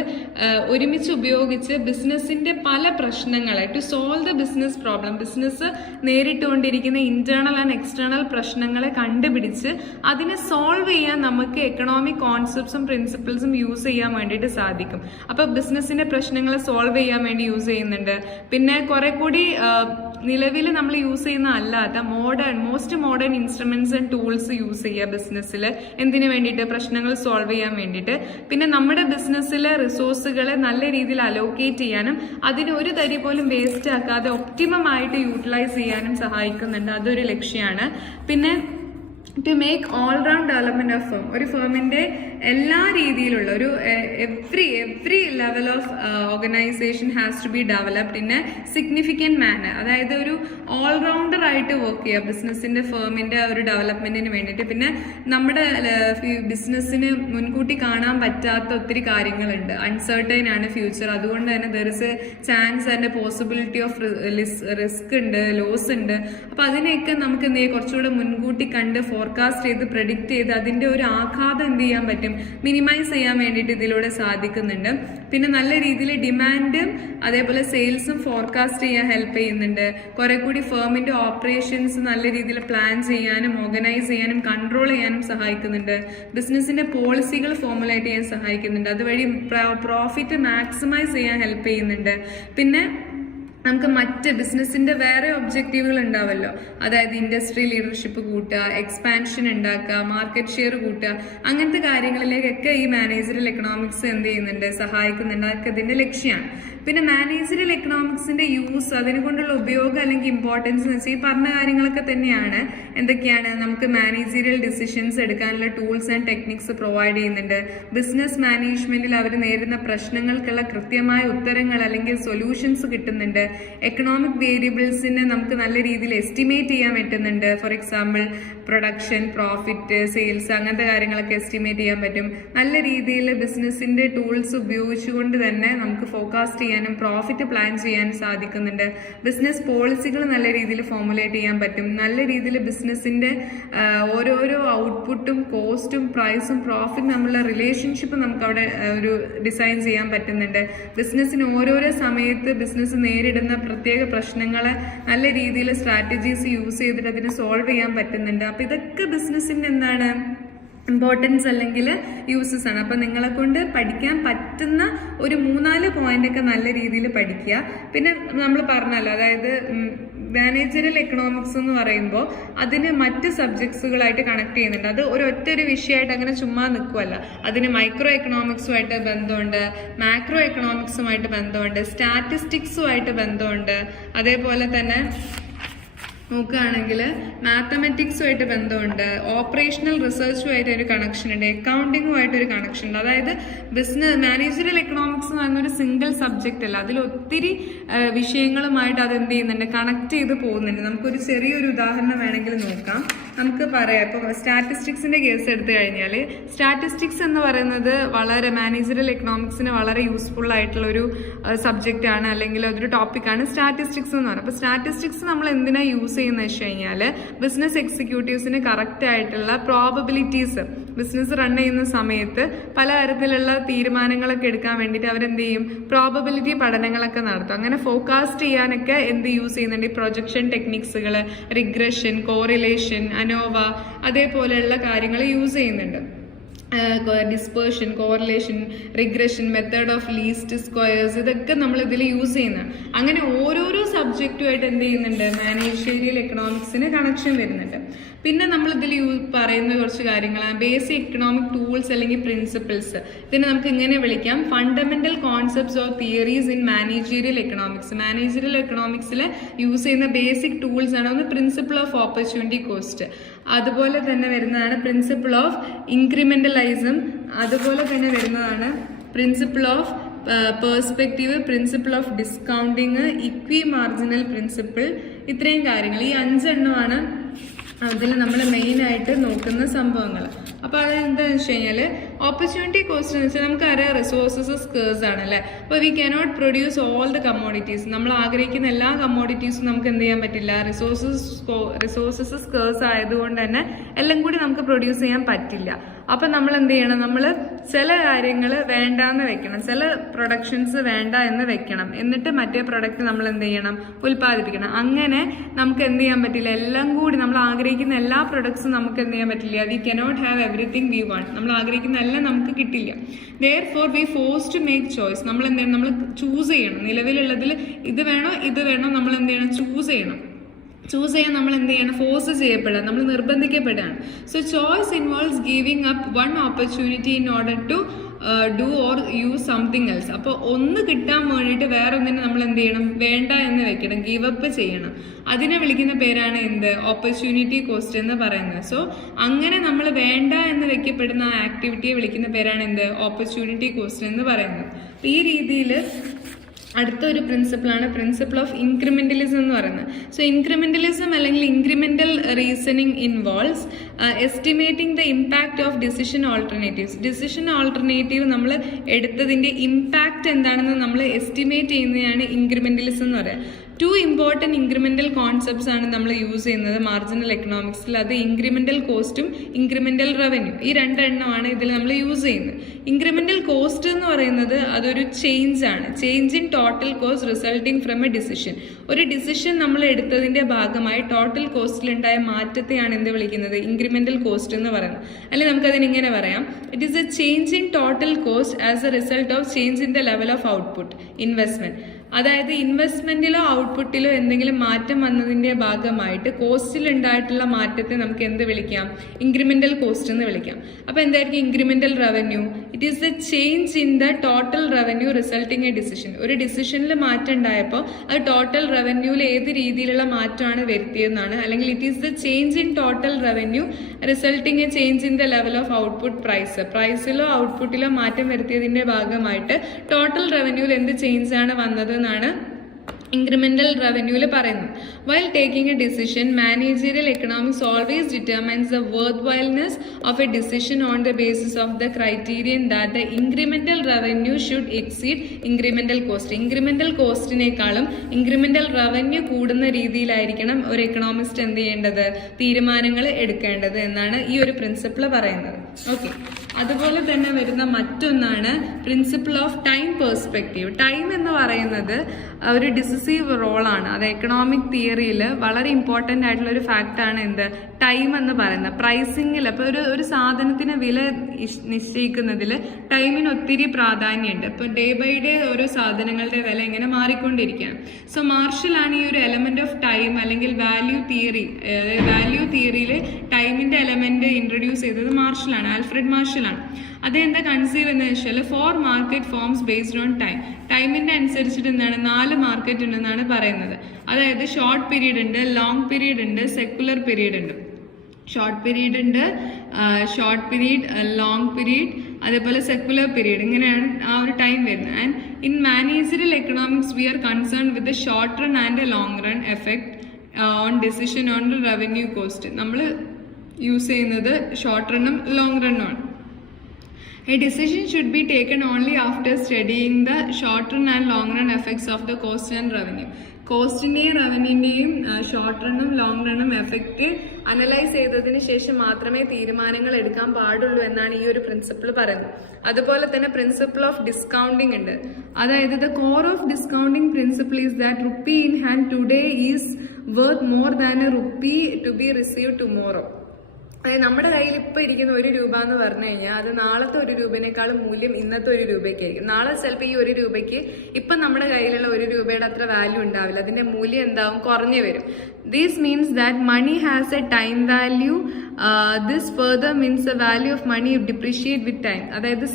ഒരുമിച്ച് ഉപയോഗിച്ച് ബിസിനസിന്റെ പല പ്രശ്നങ്ങളെ to solve the business problem, business നേരിട്ടുകൊണ്ടിരിക്കുന്ന ഇന്റേണൽ ആൻഡ് എക്സ്റ്റേണൽ പ്രശ്നങ്ങളെ കണ്ടുപിടിച്ച് അതിനെ സോൾവ് ചെയ്യാൻ നമുക്ക് എക്കണോമിക് കോൺസെപ്റ്റ്സും പ്രിൻസിപ്പിൾസും യൂസ് ചെയ്യാൻ വേണ്ടിയിട്ട് സാധിക്കും. അപ്പൊ ബിസിനസിന്റെ പ്രശ്നങ്ങളെ സോൾവ് ചെയ്യാൻ വേണ്ടി യൂസ് ചെയ്യുന്നുണ്ട്. പിന്നെ കുറെ കൂടി നിലവിൽ നമ്മൾ യൂസ് ചെയ്യുന്ന അല്ലാത്ത most modern instruments and tools use ചെയ്യുക ബിസിനസ്സിൽ. എന്തിനു വേണ്ടിയിട്ട്, പ്രശ്നങ്ങൾ സോൾവ് ചെയ്യാൻ വേണ്ടിയിട്ട്. പിന്നെ നമ്മുടെ ബിസിനസ്സിലെ റിസോഴ്സുകളെ നല്ല രീതിയിൽ അലോക്കേറ്റ് ചെയ്യാനും അതിന് ഒരു തരി പോലും വേസ്റ്റ് ആക്കാതെ ഒപ്റ്റിമം ആയിട്ട് യൂട്ടിലൈസ് ചെയ്യാനും സഹായിക്കുന്നുണ്ട്. അതൊരു ലക്ഷ്യമാണ്. പിന്നെ to make all round development of firm, ഒരു ഫേമിന്റെ എല്ലാ രീതിയിലുള്ള ഒരു every level of organisation has to be developed in a significant manner. അതായത് ഒരു ഓൾറൗണ്ടർ ആയിട്ട് വർക്ക് ചെയ്യുക ബിസിനസിന്റെ ഫേമിന്റെ ഒരു ഡെവലപ്മെന്റിന് വേണ്ടിയിട്ട്. പിന്നെ നമ്മുടെ ബിസിനസ്സിന് മുൻകൂട്ടി കാണാൻ പറ്റാത്ത ഒത്തിരി കാര്യങ്ങളുണ്ട്. അൺസർട്ടൈൻ ആണ് ഫ്യൂച്ചർ. അതുകൊണ്ട് തന്നെ there is A chance and A possibility of risk ഉണ്ട്, ലോസ് ഉണ്ട്. അപ്പൊ അതിനെയൊക്കെ നമുക്ക് എന്ത് ചെയ്യാം, കുറച്ചുകൂടെ മുൻകൂട്ടി കണ്ട് ഫോർകാസ്റ്റ് ചെയ്ത് പ്രെഡിക്റ്റ് ചെയ്ത് അതിന്റെ ഒരു ആഘാതം എന്ത് ചെയ്യാൻ പറ്റും, മിനിമൈസ് ചെയ്യാൻ വേണ്ടിയിട്ട് ഇതിലൂടെ സാധിക്കുന്നുണ്ട്. പിന്നെ നല്ല രീതിയിൽ ഡിമാൻഡും അതേപോലെ സെയിൽസും ഫോർകാസ്റ്റ് ചെയ്യാൻ ഹെൽപ്പ് ചെയ്യുന്നുണ്ട്. കുറെ കൂടി ഫേമിന്റെ ഓപ്പറേഷൻസ് നല്ല രീതിയിൽ പ്ലാൻ ചെയ്യാനും ഓർഗനൈസ് ചെയ്യാനും കൺട്രോൾ ചെയ്യാനും സഹായിക്കുന്നുണ്ട്. ബിസിനസിന്റെ പോളിസികൾ ഫോർമുലേറ്റ് ചെയ്യാൻ സഹായിക്കുന്നുണ്ട്. അതുവഴി പ്രോഫിറ്റ് മാക്സിമൈസ് ചെയ്യാൻ ഹെൽപ്പ് ചെയ്യുന്നുണ്ട്. പിന്നെ നമുക്ക് മറ്റ് ബിസിനസിന്റെ വേറെ ഒബ്ജക്റ്റീവുകൾ ഉണ്ടാവല്ലോ, അതായത് ഇൻഡസ്ട്രി ലീഡർഷിപ്പ് കൂട്ടുക, എക്സ്പാൻഷൻ ഉണ്ടാക്കുക, മാർക്കറ്റ് ഷെയർ കൂട്ടുക, അങ്ങനത്തെ കാര്യങ്ങളിലേക്കൊക്കെ ഈ മാനേജറിയൽ എക്കണോമിക്സ് എന്ത് ചെയ്യുന്നുണ്ട്, സഹായിക്കുന്നുണ്ട്. അതൊക്കെ ഇതിന്റെ ലക്ഷ്യമാണ്. പിന്നെ മാനേജറിയൽ എക്കണോമിക്സിന്റെ യൂസ്, അതിനെ കൊണ്ടുള്ള ഉപയോഗം അല്ലെങ്കിൽ ഇമ്പോർട്ടൻസ് എന്ന് വെച്ചാൽ ഈ പറഞ്ഞ കാര്യങ്ങളൊക്കെ തന്നെയാണ്. എന്തൊക്കെയാണ്? നമുക്ക് മാനേജറിയൽ ഡിസിഷൻസ് എടുക്കാനുള്ള ടൂൾസ് ആൻഡ് ടെക്നിക്സ് പ്രൊവൈഡ് ചെയ്യുന്നുണ്ട്. ബിസിനസ് മാനേജ്മെന്റിൽ അവർ നേരിടുന്ന പ്രശ്നങ്ങൾക്കുള്ള കൃത്യമായ ഉത്തരങ്ങൾ അല്ലെങ്കിൽ സൊല്യൂഷൻസ് കിട്ടുന്നുണ്ട്. എക്കണോമിക് വേരിയബിൾസിനെ നമുക്ക് നല്ല രീതിയിൽ എസ്റ്റിമേറ്റ് ചെയ്യാൻ പറ്റുന്നുണ്ട്. For example production, profit, sales, അങ്ങനത്തെ കാര്യങ്ങളൊക്കെ എസ്റ്റിമേറ്റ് ചെയ്യാൻ പറ്റും. നല്ല രീതിയിൽ ബിസിനസിന്റെ ടൂൾസ് ഉപയോഗിച്ചുകൊണ്ട് തന്നെ നമുക്ക് ഫോർകാസ്റ്റ് ചെയ്യാനും പ്രോഫിറ്റ് പ്ലാൻ ചെയ്യാനും സാധിക്കുന്നുണ്ട്. ബിസിനസ് പോളിസികൾ നല്ല രീതിയിൽ ഫോർമുലേറ്റ് ചെയ്യാൻ പറ്റും. നല്ല രീതിയിൽ ബിസിനസിന്റെ ഓരോരോ ഔട്ട്പുട്ടും കോസ്റ്റും പ്രൈസും പ്രോഫിറ്റ് തമ്മിലുള്ള റിലേഷൻഷിപ്പ് നമുക്ക് അവിടെ ഒരു ഡിസൈൻ ചെയ്യാൻ പറ്റുന്നുണ്ട്. ബിസിനസ്സിന് ഓരോരോ സമയത്ത് ബിസിനസ് നേരിടുന്ന പ്രത്യേക പ്രശ്നങ്ങളെ നല്ല രീതിയിൽ സ്ട്രാറ്റജീസ് യൂസ് ചെയ്തിട്ട് അതിനെ സോൾവ് ചെയ്യാൻ പറ്റുന്നുണ്ട്. അപ്പൊ ഇതൊക്കെ ബിസിനസിന്റെ എന്താണ് ഇമ്പോർട്ടൻസ് അല്ലെങ്കിൽ യൂസസ് ആണ്. അപ്പൊ നിങ്ങളെ കൊണ്ട് പഠിക്കാൻ പറ്റുന്ന ഒരു 3-4 പോയിന്റ് ഒക്കെ നല്ല രീതിയിൽ പഠിക്കുക. പിന്നെ നമ്മൾ പറഞ്ഞല്ലോ, അതായത് മാനേജറിയൽ എക്കണോമിക്സ് എന്ന് പറയുമ്പോൾ അതിന് മറ്റ് സബ്ജക്ട്സുകളായിട്ട് കണക്ട് ചെയ്യുന്നുണ്ട്. അത് ഒരു വിഷയമായിട്ട് അങ്ങനെ ചുമ്മാ നിൽക്കുമല്ല. അതിന് മൈക്രോ എക്കണോമിക്സുമായിട്ട് ബന്ധമുണ്ട്, മാക്രോ എക്കണോമിക്സുമായിട്ട് ബന്ധമുണ്ട്, സ്റ്റാറ്റിസ്റ്റിക്സുമായിട്ട് ബന്ധമുണ്ട്. അതേപോലെ തന്നെ നോക്കുകയാണെങ്കിൽ മാത്തമെറ്റിക്സുമായിട്ട് ബന്ധമുണ്ട്, ഓപ്പറേഷണൽ റിസർച്ചുമായിട്ട് ഒരു കണക്ഷൻ ഉണ്ട്, അക്കൗണ്ടിങ്ങുമായിട്ട് ഒരു കണക്ഷൻ ഉണ്ട്. അതായത് മാനേജറിയൽ എക്കണോമിക്സ് എന്ന് പറയുന്ന ഒരു സിംഗിൾ സബ്ജക്റ്റ് അല്ല, അതിൽ ഒത്തിരി വിഷയങ്ങളുമായിട്ട് അത് എന്ത് ചെയ്യുന്നുണ്ട്, കണക്ട് ചെയ്ത് പോകുന്നുണ്ട്. നമുക്കൊരു ചെറിയൊരു ഉദാഹരണം വേണമെങ്കിൽ നോക്കാം. നമുക്ക് പറയാം, ഇപ്പോൾ സ്റ്റാറ്റിസ്റ്റിക്സിന്റെ കേസ് എടുത്തു കഴിഞ്ഞാൽ സ്റ്റാറ്റിസ്റ്റിക്സ് എന്ന് പറയുന്നത് വളരെ മാനേജറിയൽ എക്കണോമിക്സിന് വളരെ യൂസ്ഫുൾ ആയിട്ടുള്ള ഒരു സബ്ജക്റ്റ് ആണ്, അല്ലെങ്കിൽ അതൊരു ടോപ്പിക്കാണ് സ്റ്റാറ്റിസ്റ്റിക്സ് എന്ന് പറയുന്നത്. അപ്പോൾ സ്റ്റാറ്റിസ്റ്റിക്സ് നമ്മൾ എന്തിനാ യൂസ് ചെയ്യുന്നത് വെച്ച് കഴിഞ്ഞാൽ ബിസിനസ് എക്സിക്യൂട്ടീവ്സിന് കറക്റ്റ് ആയിട്ടുള്ള പ്രോബബിലിറ്റീസ് ബിസിനസ് റൺ ചെയ്യുന്ന സമയത്ത് പലതരത്തിലുള്ള തീരുമാനങ്ങളൊക്കെ എടുക്കാൻ വേണ്ടിയിട്ട് അവരെന്ത് ചെയ്യും, പ്രോബബിലിറ്റി പഠനങ്ങളൊക്കെ നടത്തും. അങ്ങനെ ഫോർകാസ്റ്റ് ചെയ്യാനൊക്കെ എന്ത് യൂസ് ചെയ്യുന്നുണ്ട്, ഈ പ്രൊജക്ഷൻ ടെക്നിക്സുകൾ, റിഗ്രഷൻ, കോറിലേഷൻ, അനോവ, അതേപോലെയുള്ള കാര്യങ്ങൾ യൂസ് ചെയ്യുന്നുണ്ട്. Dispersion, correlation, regression, method of least squares, ഇതൊക്കെ നമ്മൾ ഇതിൽ യൂസ് ചെയ്യുന്നതാണ്. അങ്ങനെ ഓരോരോ സബ്ജക്റ്റുമായിട്ട് എന്ത് ചെയ്യുന്നുണ്ട്, മാനേജീരിയൽ എക്കണോമിക്സിന് കണക്ഷൻ വരുന്നുണ്ട്. പിന്നെ നമ്മൾ ഇതിൽ പറയുന്ന കുറച്ച് കാര്യങ്ങളാണ് ബേസിക് എക്കണോമിക് ടൂൾസ് അല്ലെങ്കിൽ പ്രിൻസിപ്പിൾസ്. ഇതിനെ നമുക്ക് ഇങ്ങനെ വിളിക്കാം, fundamental concepts or theories in managerial economics. Managerial എക്കണോമിക്സിൽ യൂസ് ചെയ്യുന്ന ബേസിക് ടൂൾസ് ആണ് ഒന്ന് പ്രിൻസിപ്പിൾ ഓഫ് ഓപ്പർച്യൂണിറ്റി കോസ്റ്റ്, അതുപോലെ തന്നെ വരുന്നതാണ് പ്രിൻസിപ്പിൾ ഓഫ് ഇൻക്രിമെന്റലിസം, അതുപോലെ തന്നെ വരുന്നതാണ് principle of perspective, principle of discounting, equi marginal principle. ഇത്രയും കാര്യങ്ങൾ, ഈ 5 എണ്ണമാണ് അതിൽ നമ്മൾ മെയിനായിട്ട് നോക്കുന്ന സംഭവങ്ങൾ. അപ്പോൾ അത് എന്താണെന്ന് വെച്ച് കഴിഞ്ഞാൽ ഓപ്പർച്യൂണിറ്റി കോസ്റ്റ് എന്ന് വെച്ചാൽ നമുക്കറിയാം റിസോഴ്സസ് സ്കേഴ്സ് ആണ് അല്ലേ. അപ്പോൾ we cannot produce all the commodities. നമ്മൾ ആഗ്രഹിക്കുന്ന എല്ലാ കമ്മോഡിറ്റീസും നമുക്ക് എന്ത് ചെയ്യാൻ പറ്റില്ല, റിസോഴ്സസ് സ്കേഴ്സ് ആയതുകൊണ്ട് തന്നെ എല്ലാം കൂടി നമുക്ക് പ്രൊഡ്യൂസ് ചെയ്യാൻ പറ്റില്ല. അപ്പം നമ്മൾ എന്ത് ചെയ്യണം, നമ്മൾ ചില കാര്യങ്ങൾ വേണ്ടാന്ന് വെക്കണം, ചില പ്രൊഡക്ഷൻസ് വേണ്ട എന്ന് വെക്കണം, എന്നിട്ട് മറ്റേ പ്രൊഡക്റ്റ് നമ്മൾ എന്ത് ചെയ്യണം, ഉൽപ്പാദിപ്പിക്കണം. അങ്ങനെ നമുക്ക് എന്ത് ചെയ്യാൻ പറ്റില്ല, എല്ലാം കൂടി നമ്മൾ ആഗ്രഹിക്കുന്ന എല്ലാ പ്രൊഡക്ട്സും നമുക്ക് എന്ത് ചെയ്യാൻ പറ്റില്ല. We cannot have everything we want. നമ്മൾ ആഗ്രഹിക്കുന്ന എല്ലാം നമുക്ക് കിട്ടില്ല. Therefore we forced to make choice. നമ്മൾ എന്ത് ചെയ്യണം, നമ്മൾ ചൂസ് ചെയ്യണം. നിലവിലുള്ളതിൽ ഇത് വേണോ നമ്മൾ എന്ത് ചെയ്യണം, ചൂസ് ചെയ്യണം. ചൂസ് ചെയ്യാൻ നമ്മൾ എന്ത് ചെയ്യണം, ഫോഴ്സ് ചെയ്യപ്പെടാം, നമ്മൾ നിർബന്ധിക്കപ്പെടുകയാണ്. So choice involves giving up one opportunity in order to do or use something else. അപ്പോൾ ഒന്ന് കിട്ടാൻ വേണ്ടിയിട്ട് വേറെ ഒന്നിനെ നമ്മൾ എന്ത് ചെയ്യണം, വേണ്ട എന്ന് വെക്കണം, ഗീവ് അപ്പ് ചെയ്യണം. അതിനെ വിളിക്കുന്ന പേരാണ് എന്ത്, ഓപ്പർച്യൂണിറ്റി കോസ്റ്റ് എന്ന് പറയുന്നത്. സോ അങ്ങനെ നമ്മൾ വേണ്ട എന്ന് വെക്കപ്പെടുന്ന ആ ആക്ടിവിറ്റിയെ വിളിക്കുന്ന പേരാണ് എന്ത്, ഓപ്പർച്യൂണിറ്റി കോസ്റ്റ് എന്ന് പറയുന്നത്. ഈ രീതിയിൽ അടുത്തൊരു പ്രിൻസിപ്പിളാണ് പ്രിൻസിപ്പിൾ ഓഫ് ഇൻക്രിമെന്റലിസം എന്ന് പറയുന്നത്. സോ ഇൻക്രിമെന്റലിസം അല്ലെങ്കിൽ incremental reasoning involves estimating the impact of decision alternatives. Decision alternative നമ്മൾ എടുത്തതിന്റെ ഇമ്പാക്ട് എന്താണെന്ന് നമ്മൾ എസ്റ്റിമേറ്റ് ചെയ്യുന്നതാണ് ഇൻക്രിമെന്റലിസം എന്ന് പറയുന്നത്. 2 ഇമ്പോർട്ടൻറ്റ് ഇൻക്രിമെന്റൽ കോൺസെപ്റ്റ്സ് ആണ് നമ്മൾ യൂസ് ചെയ്യുന്നത് മാർജിനൽ എക്കണോമിക്സിൽ. അത് ഇൻക്രിമെന്റൽ കോസ്റ്റും ഇൻക്രിമെന്റൽ റവന്യൂ. ഈ 2 എണ്ണമാണ് ഇതിൽ നമ്മൾ യൂസ് ചെയ്യുന്നത്. ഇൻക്രിമെന്റൽ കോസ്റ്റ് എന്ന് പറയുന്നത് അതൊരു ചേഞ്ച് ആണ്, change in total cost resulting from A decision. ഒരു ഡിസിഷൻ നമ്മൾ എടുത്തതിന്റെ ഭാഗമായി ടോട്ടൽ കോസ്റ്റിലുണ്ടായ മാറ്റത്തെയാണ് എന്ത് വിളിക്കുന്നത്, ഇൻക്രിമെന്റൽ കോസ്റ്റ് എന്ന് പറയുന്നത്. അല്ലെങ്കിൽ നമുക്കതിന് ഇങ്ങനെ പറയാം, it is A change in total cost as A result of change in the level of output investment. അതായത് ഇൻവെസ്റ്റ്മെന്റിലോ ഔട്ട്പുട്ടിലോ എന്തെങ്കിലും മാറ്റം വന്നതിന്റെ ഭാഗമായിട്ട് കോസ്റ്റിൽ ഉണ്ടായിട്ടുള്ള മാറ്റത്തെ നമുക്ക് എന്ത് വിളിക്കാം, ഇൻക്രിമെന്റൽ കോസ്റ്റ് എന്ന് വിളിക്കാം. അപ്പൊ എന്തായിരിക്കും incremental revenue, it is the change in the total revenue resulting A decision. ഒരു ഡിസിഷനിൽ മാറ്റം ഉണ്ടായപ്പോൾ അത് ടോട്ടൽ റവന്യൂവിൽ ഏത് രീതിയിലുള്ള മാറ്റമാണ് വരുത്തിയതെന്നാണ്. അല്ലെങ്കിൽ it is the change in total revenue resulting a change in the level of output price. പ്രൈസിലോ ഔട്ട്പുട്ടിലോ മാറ്റം വരുത്തിയതിന്റെ ഭാഗമായിട്ട് ടോട്ടൽ റവന്യൂവിൽ എന്ത് ചേഞ്ച് ആണ് വന്നത് എന്നാണ് incremental revenue പറയുന്നു. While taking a decision, managerial economics always determines the worthwhileness of a decision on the basis of the criterion that the incremental revenue should exceed incremental cost. Incremental കോസ്റ്റിനേക്കാളും incremental revenue കൂടുന്ന രീതിയിലായിരിക്കണം ഒരു എക്കണോമിസ്റ്റ് എന്ത് ചെയ്യേണ്ടത്, തീരുമാനങ്ങൾ എടുക്കേണ്ടത് എന്നാണ് ഈ ഒരു പ്രിൻസിപ്പിൾ പറയുന്നത്. ഓക്കെ, അതുപോലെ തന്നെ വരുന്ന മറ്റൊന്നാണ് principle of time perspective. Time എന്ന് പറയുന്നത് ഒരു ഡിസിസീവ് റോളാണ്. അത് എക്കണോമിക് തിയറിയിൽ വളരെ ഇമ്പോർട്ടൻ്റ് ആയിട്ടുള്ള ഒരു ഫാക്റ്റാണ് എന്ത്, ടൈം എന്ന് പറയുന്നത്. പ്രൈസിങ്ങിൽ അപ്പോൾ ഒരു സാധനത്തിന് വില നിശ്ചയിക്കുന്നതിൽ ടൈമിന് ഒത്തിരി പ്രാധാന്യമുണ്ട്. ഇപ്പോൾ ഡേ ബൈ ഡേ ഓരോ സാധനങ്ങളുടെ വില ഇങ്ങനെ മാറിക്കൊണ്ടിരിക്കുകയാണ്. സോ മാർഷലാണ് ഈ ഒരു എലമെന്റ് ഓഫ് ടൈം അല്ലെങ്കിൽ വാല്യൂ തിയറിയിൽ ടൈമിന്റെ എലമെന്റ് ഇൻട്രൊഡ്യൂസ് ചെയ്തത് മാർഷലാണ്, ആൽഫ്രഡ് മാർഷലാണ്. അതെന്താ കൺസീവ് എന്ന് വെച്ചാൽ 4 market forms based on time. ടൈമിന്റെ അനുസരിച്ചിട്ട് എന്താണ് 4 മാർക്കറ്റ് ഉണ്ടെന്നാണ് പറയുന്നത്. അതായത് ഷോർട്ട് പീരീഡ് ഉണ്ട്, ലോങ് പീരീഡ് ഉണ്ട്, സെക്കുലർ പീരീഡ് ഉണ്ട്. ഷോർട്ട് പീരീഡ് ഉണ്ട്, ലോങ് പീരീഡ്, അതേപോലെ സെക്കുലർ പീരീഡ്, ഇങ്ങനെയാണ് ആ ഒരു ടൈം വരുന്നത്. And in managerial economics we are concern with the short run and long run effect on decision on revenue cost. നമ്മൾ യൂസ് ചെയ്യുന്നത് ഷോർട്ട് റണ്ണും ലോങ് റണ്ണും ആണ്. A decision should be taken only after studying the short run and long run effects of the cost and revenue. കോസ്റ്റിന്റെയും റവന്യൂന്റെയും ഷോർട്ട് റണ്ണും ലോങ് റണ്ണും എഫക്റ്റ് അനലൈസ് ചെയ്തതിന് ശേഷം മാത്രമേ തീരുമാനങ്ങൾ എടുക്കാൻ പാടുള്ളൂ എന്നാണ് ഈ ഒരു പ്രിൻസിപ്പിൾ പറയുന്നത്. അതുപോലെ തന്നെ പ്രിൻസിപ്പിൾ ഓഫ് ഡിസ്കൗണ്ടിങ് ഉണ്ട്. അതായത് the core of discounting principle is that rupee in hand today is worth more than a rupee to be receive tomorrow. അതായത് നമ്മുടെ കയ്യിൽ ഇപ്പം ഇരിക്കുന്ന 1 രൂപ എന്ന് പറഞ്ഞു കഴിഞ്ഞാൽ അത് നാളത്തെ 1 രൂപേനേക്കാളും മൂല്യം ഇന്നത്തെ 1 രൂപയ്ക്കായിരിക്കും. നാളെ ചിലപ്പോൾ ഈ 1 രൂപയ്ക്ക് ഇപ്പം നമ്മുടെ കയ്യിലുള്ള 1 രൂപയുടെ അത്ര വാല്യൂ ഉണ്ടാവില്ല, അതിന്റെ മൂല്യം എന്താവും, കുറഞ്ഞു വരും. This means that money has a time value. This further means the value of money depreciate with time. അതായത്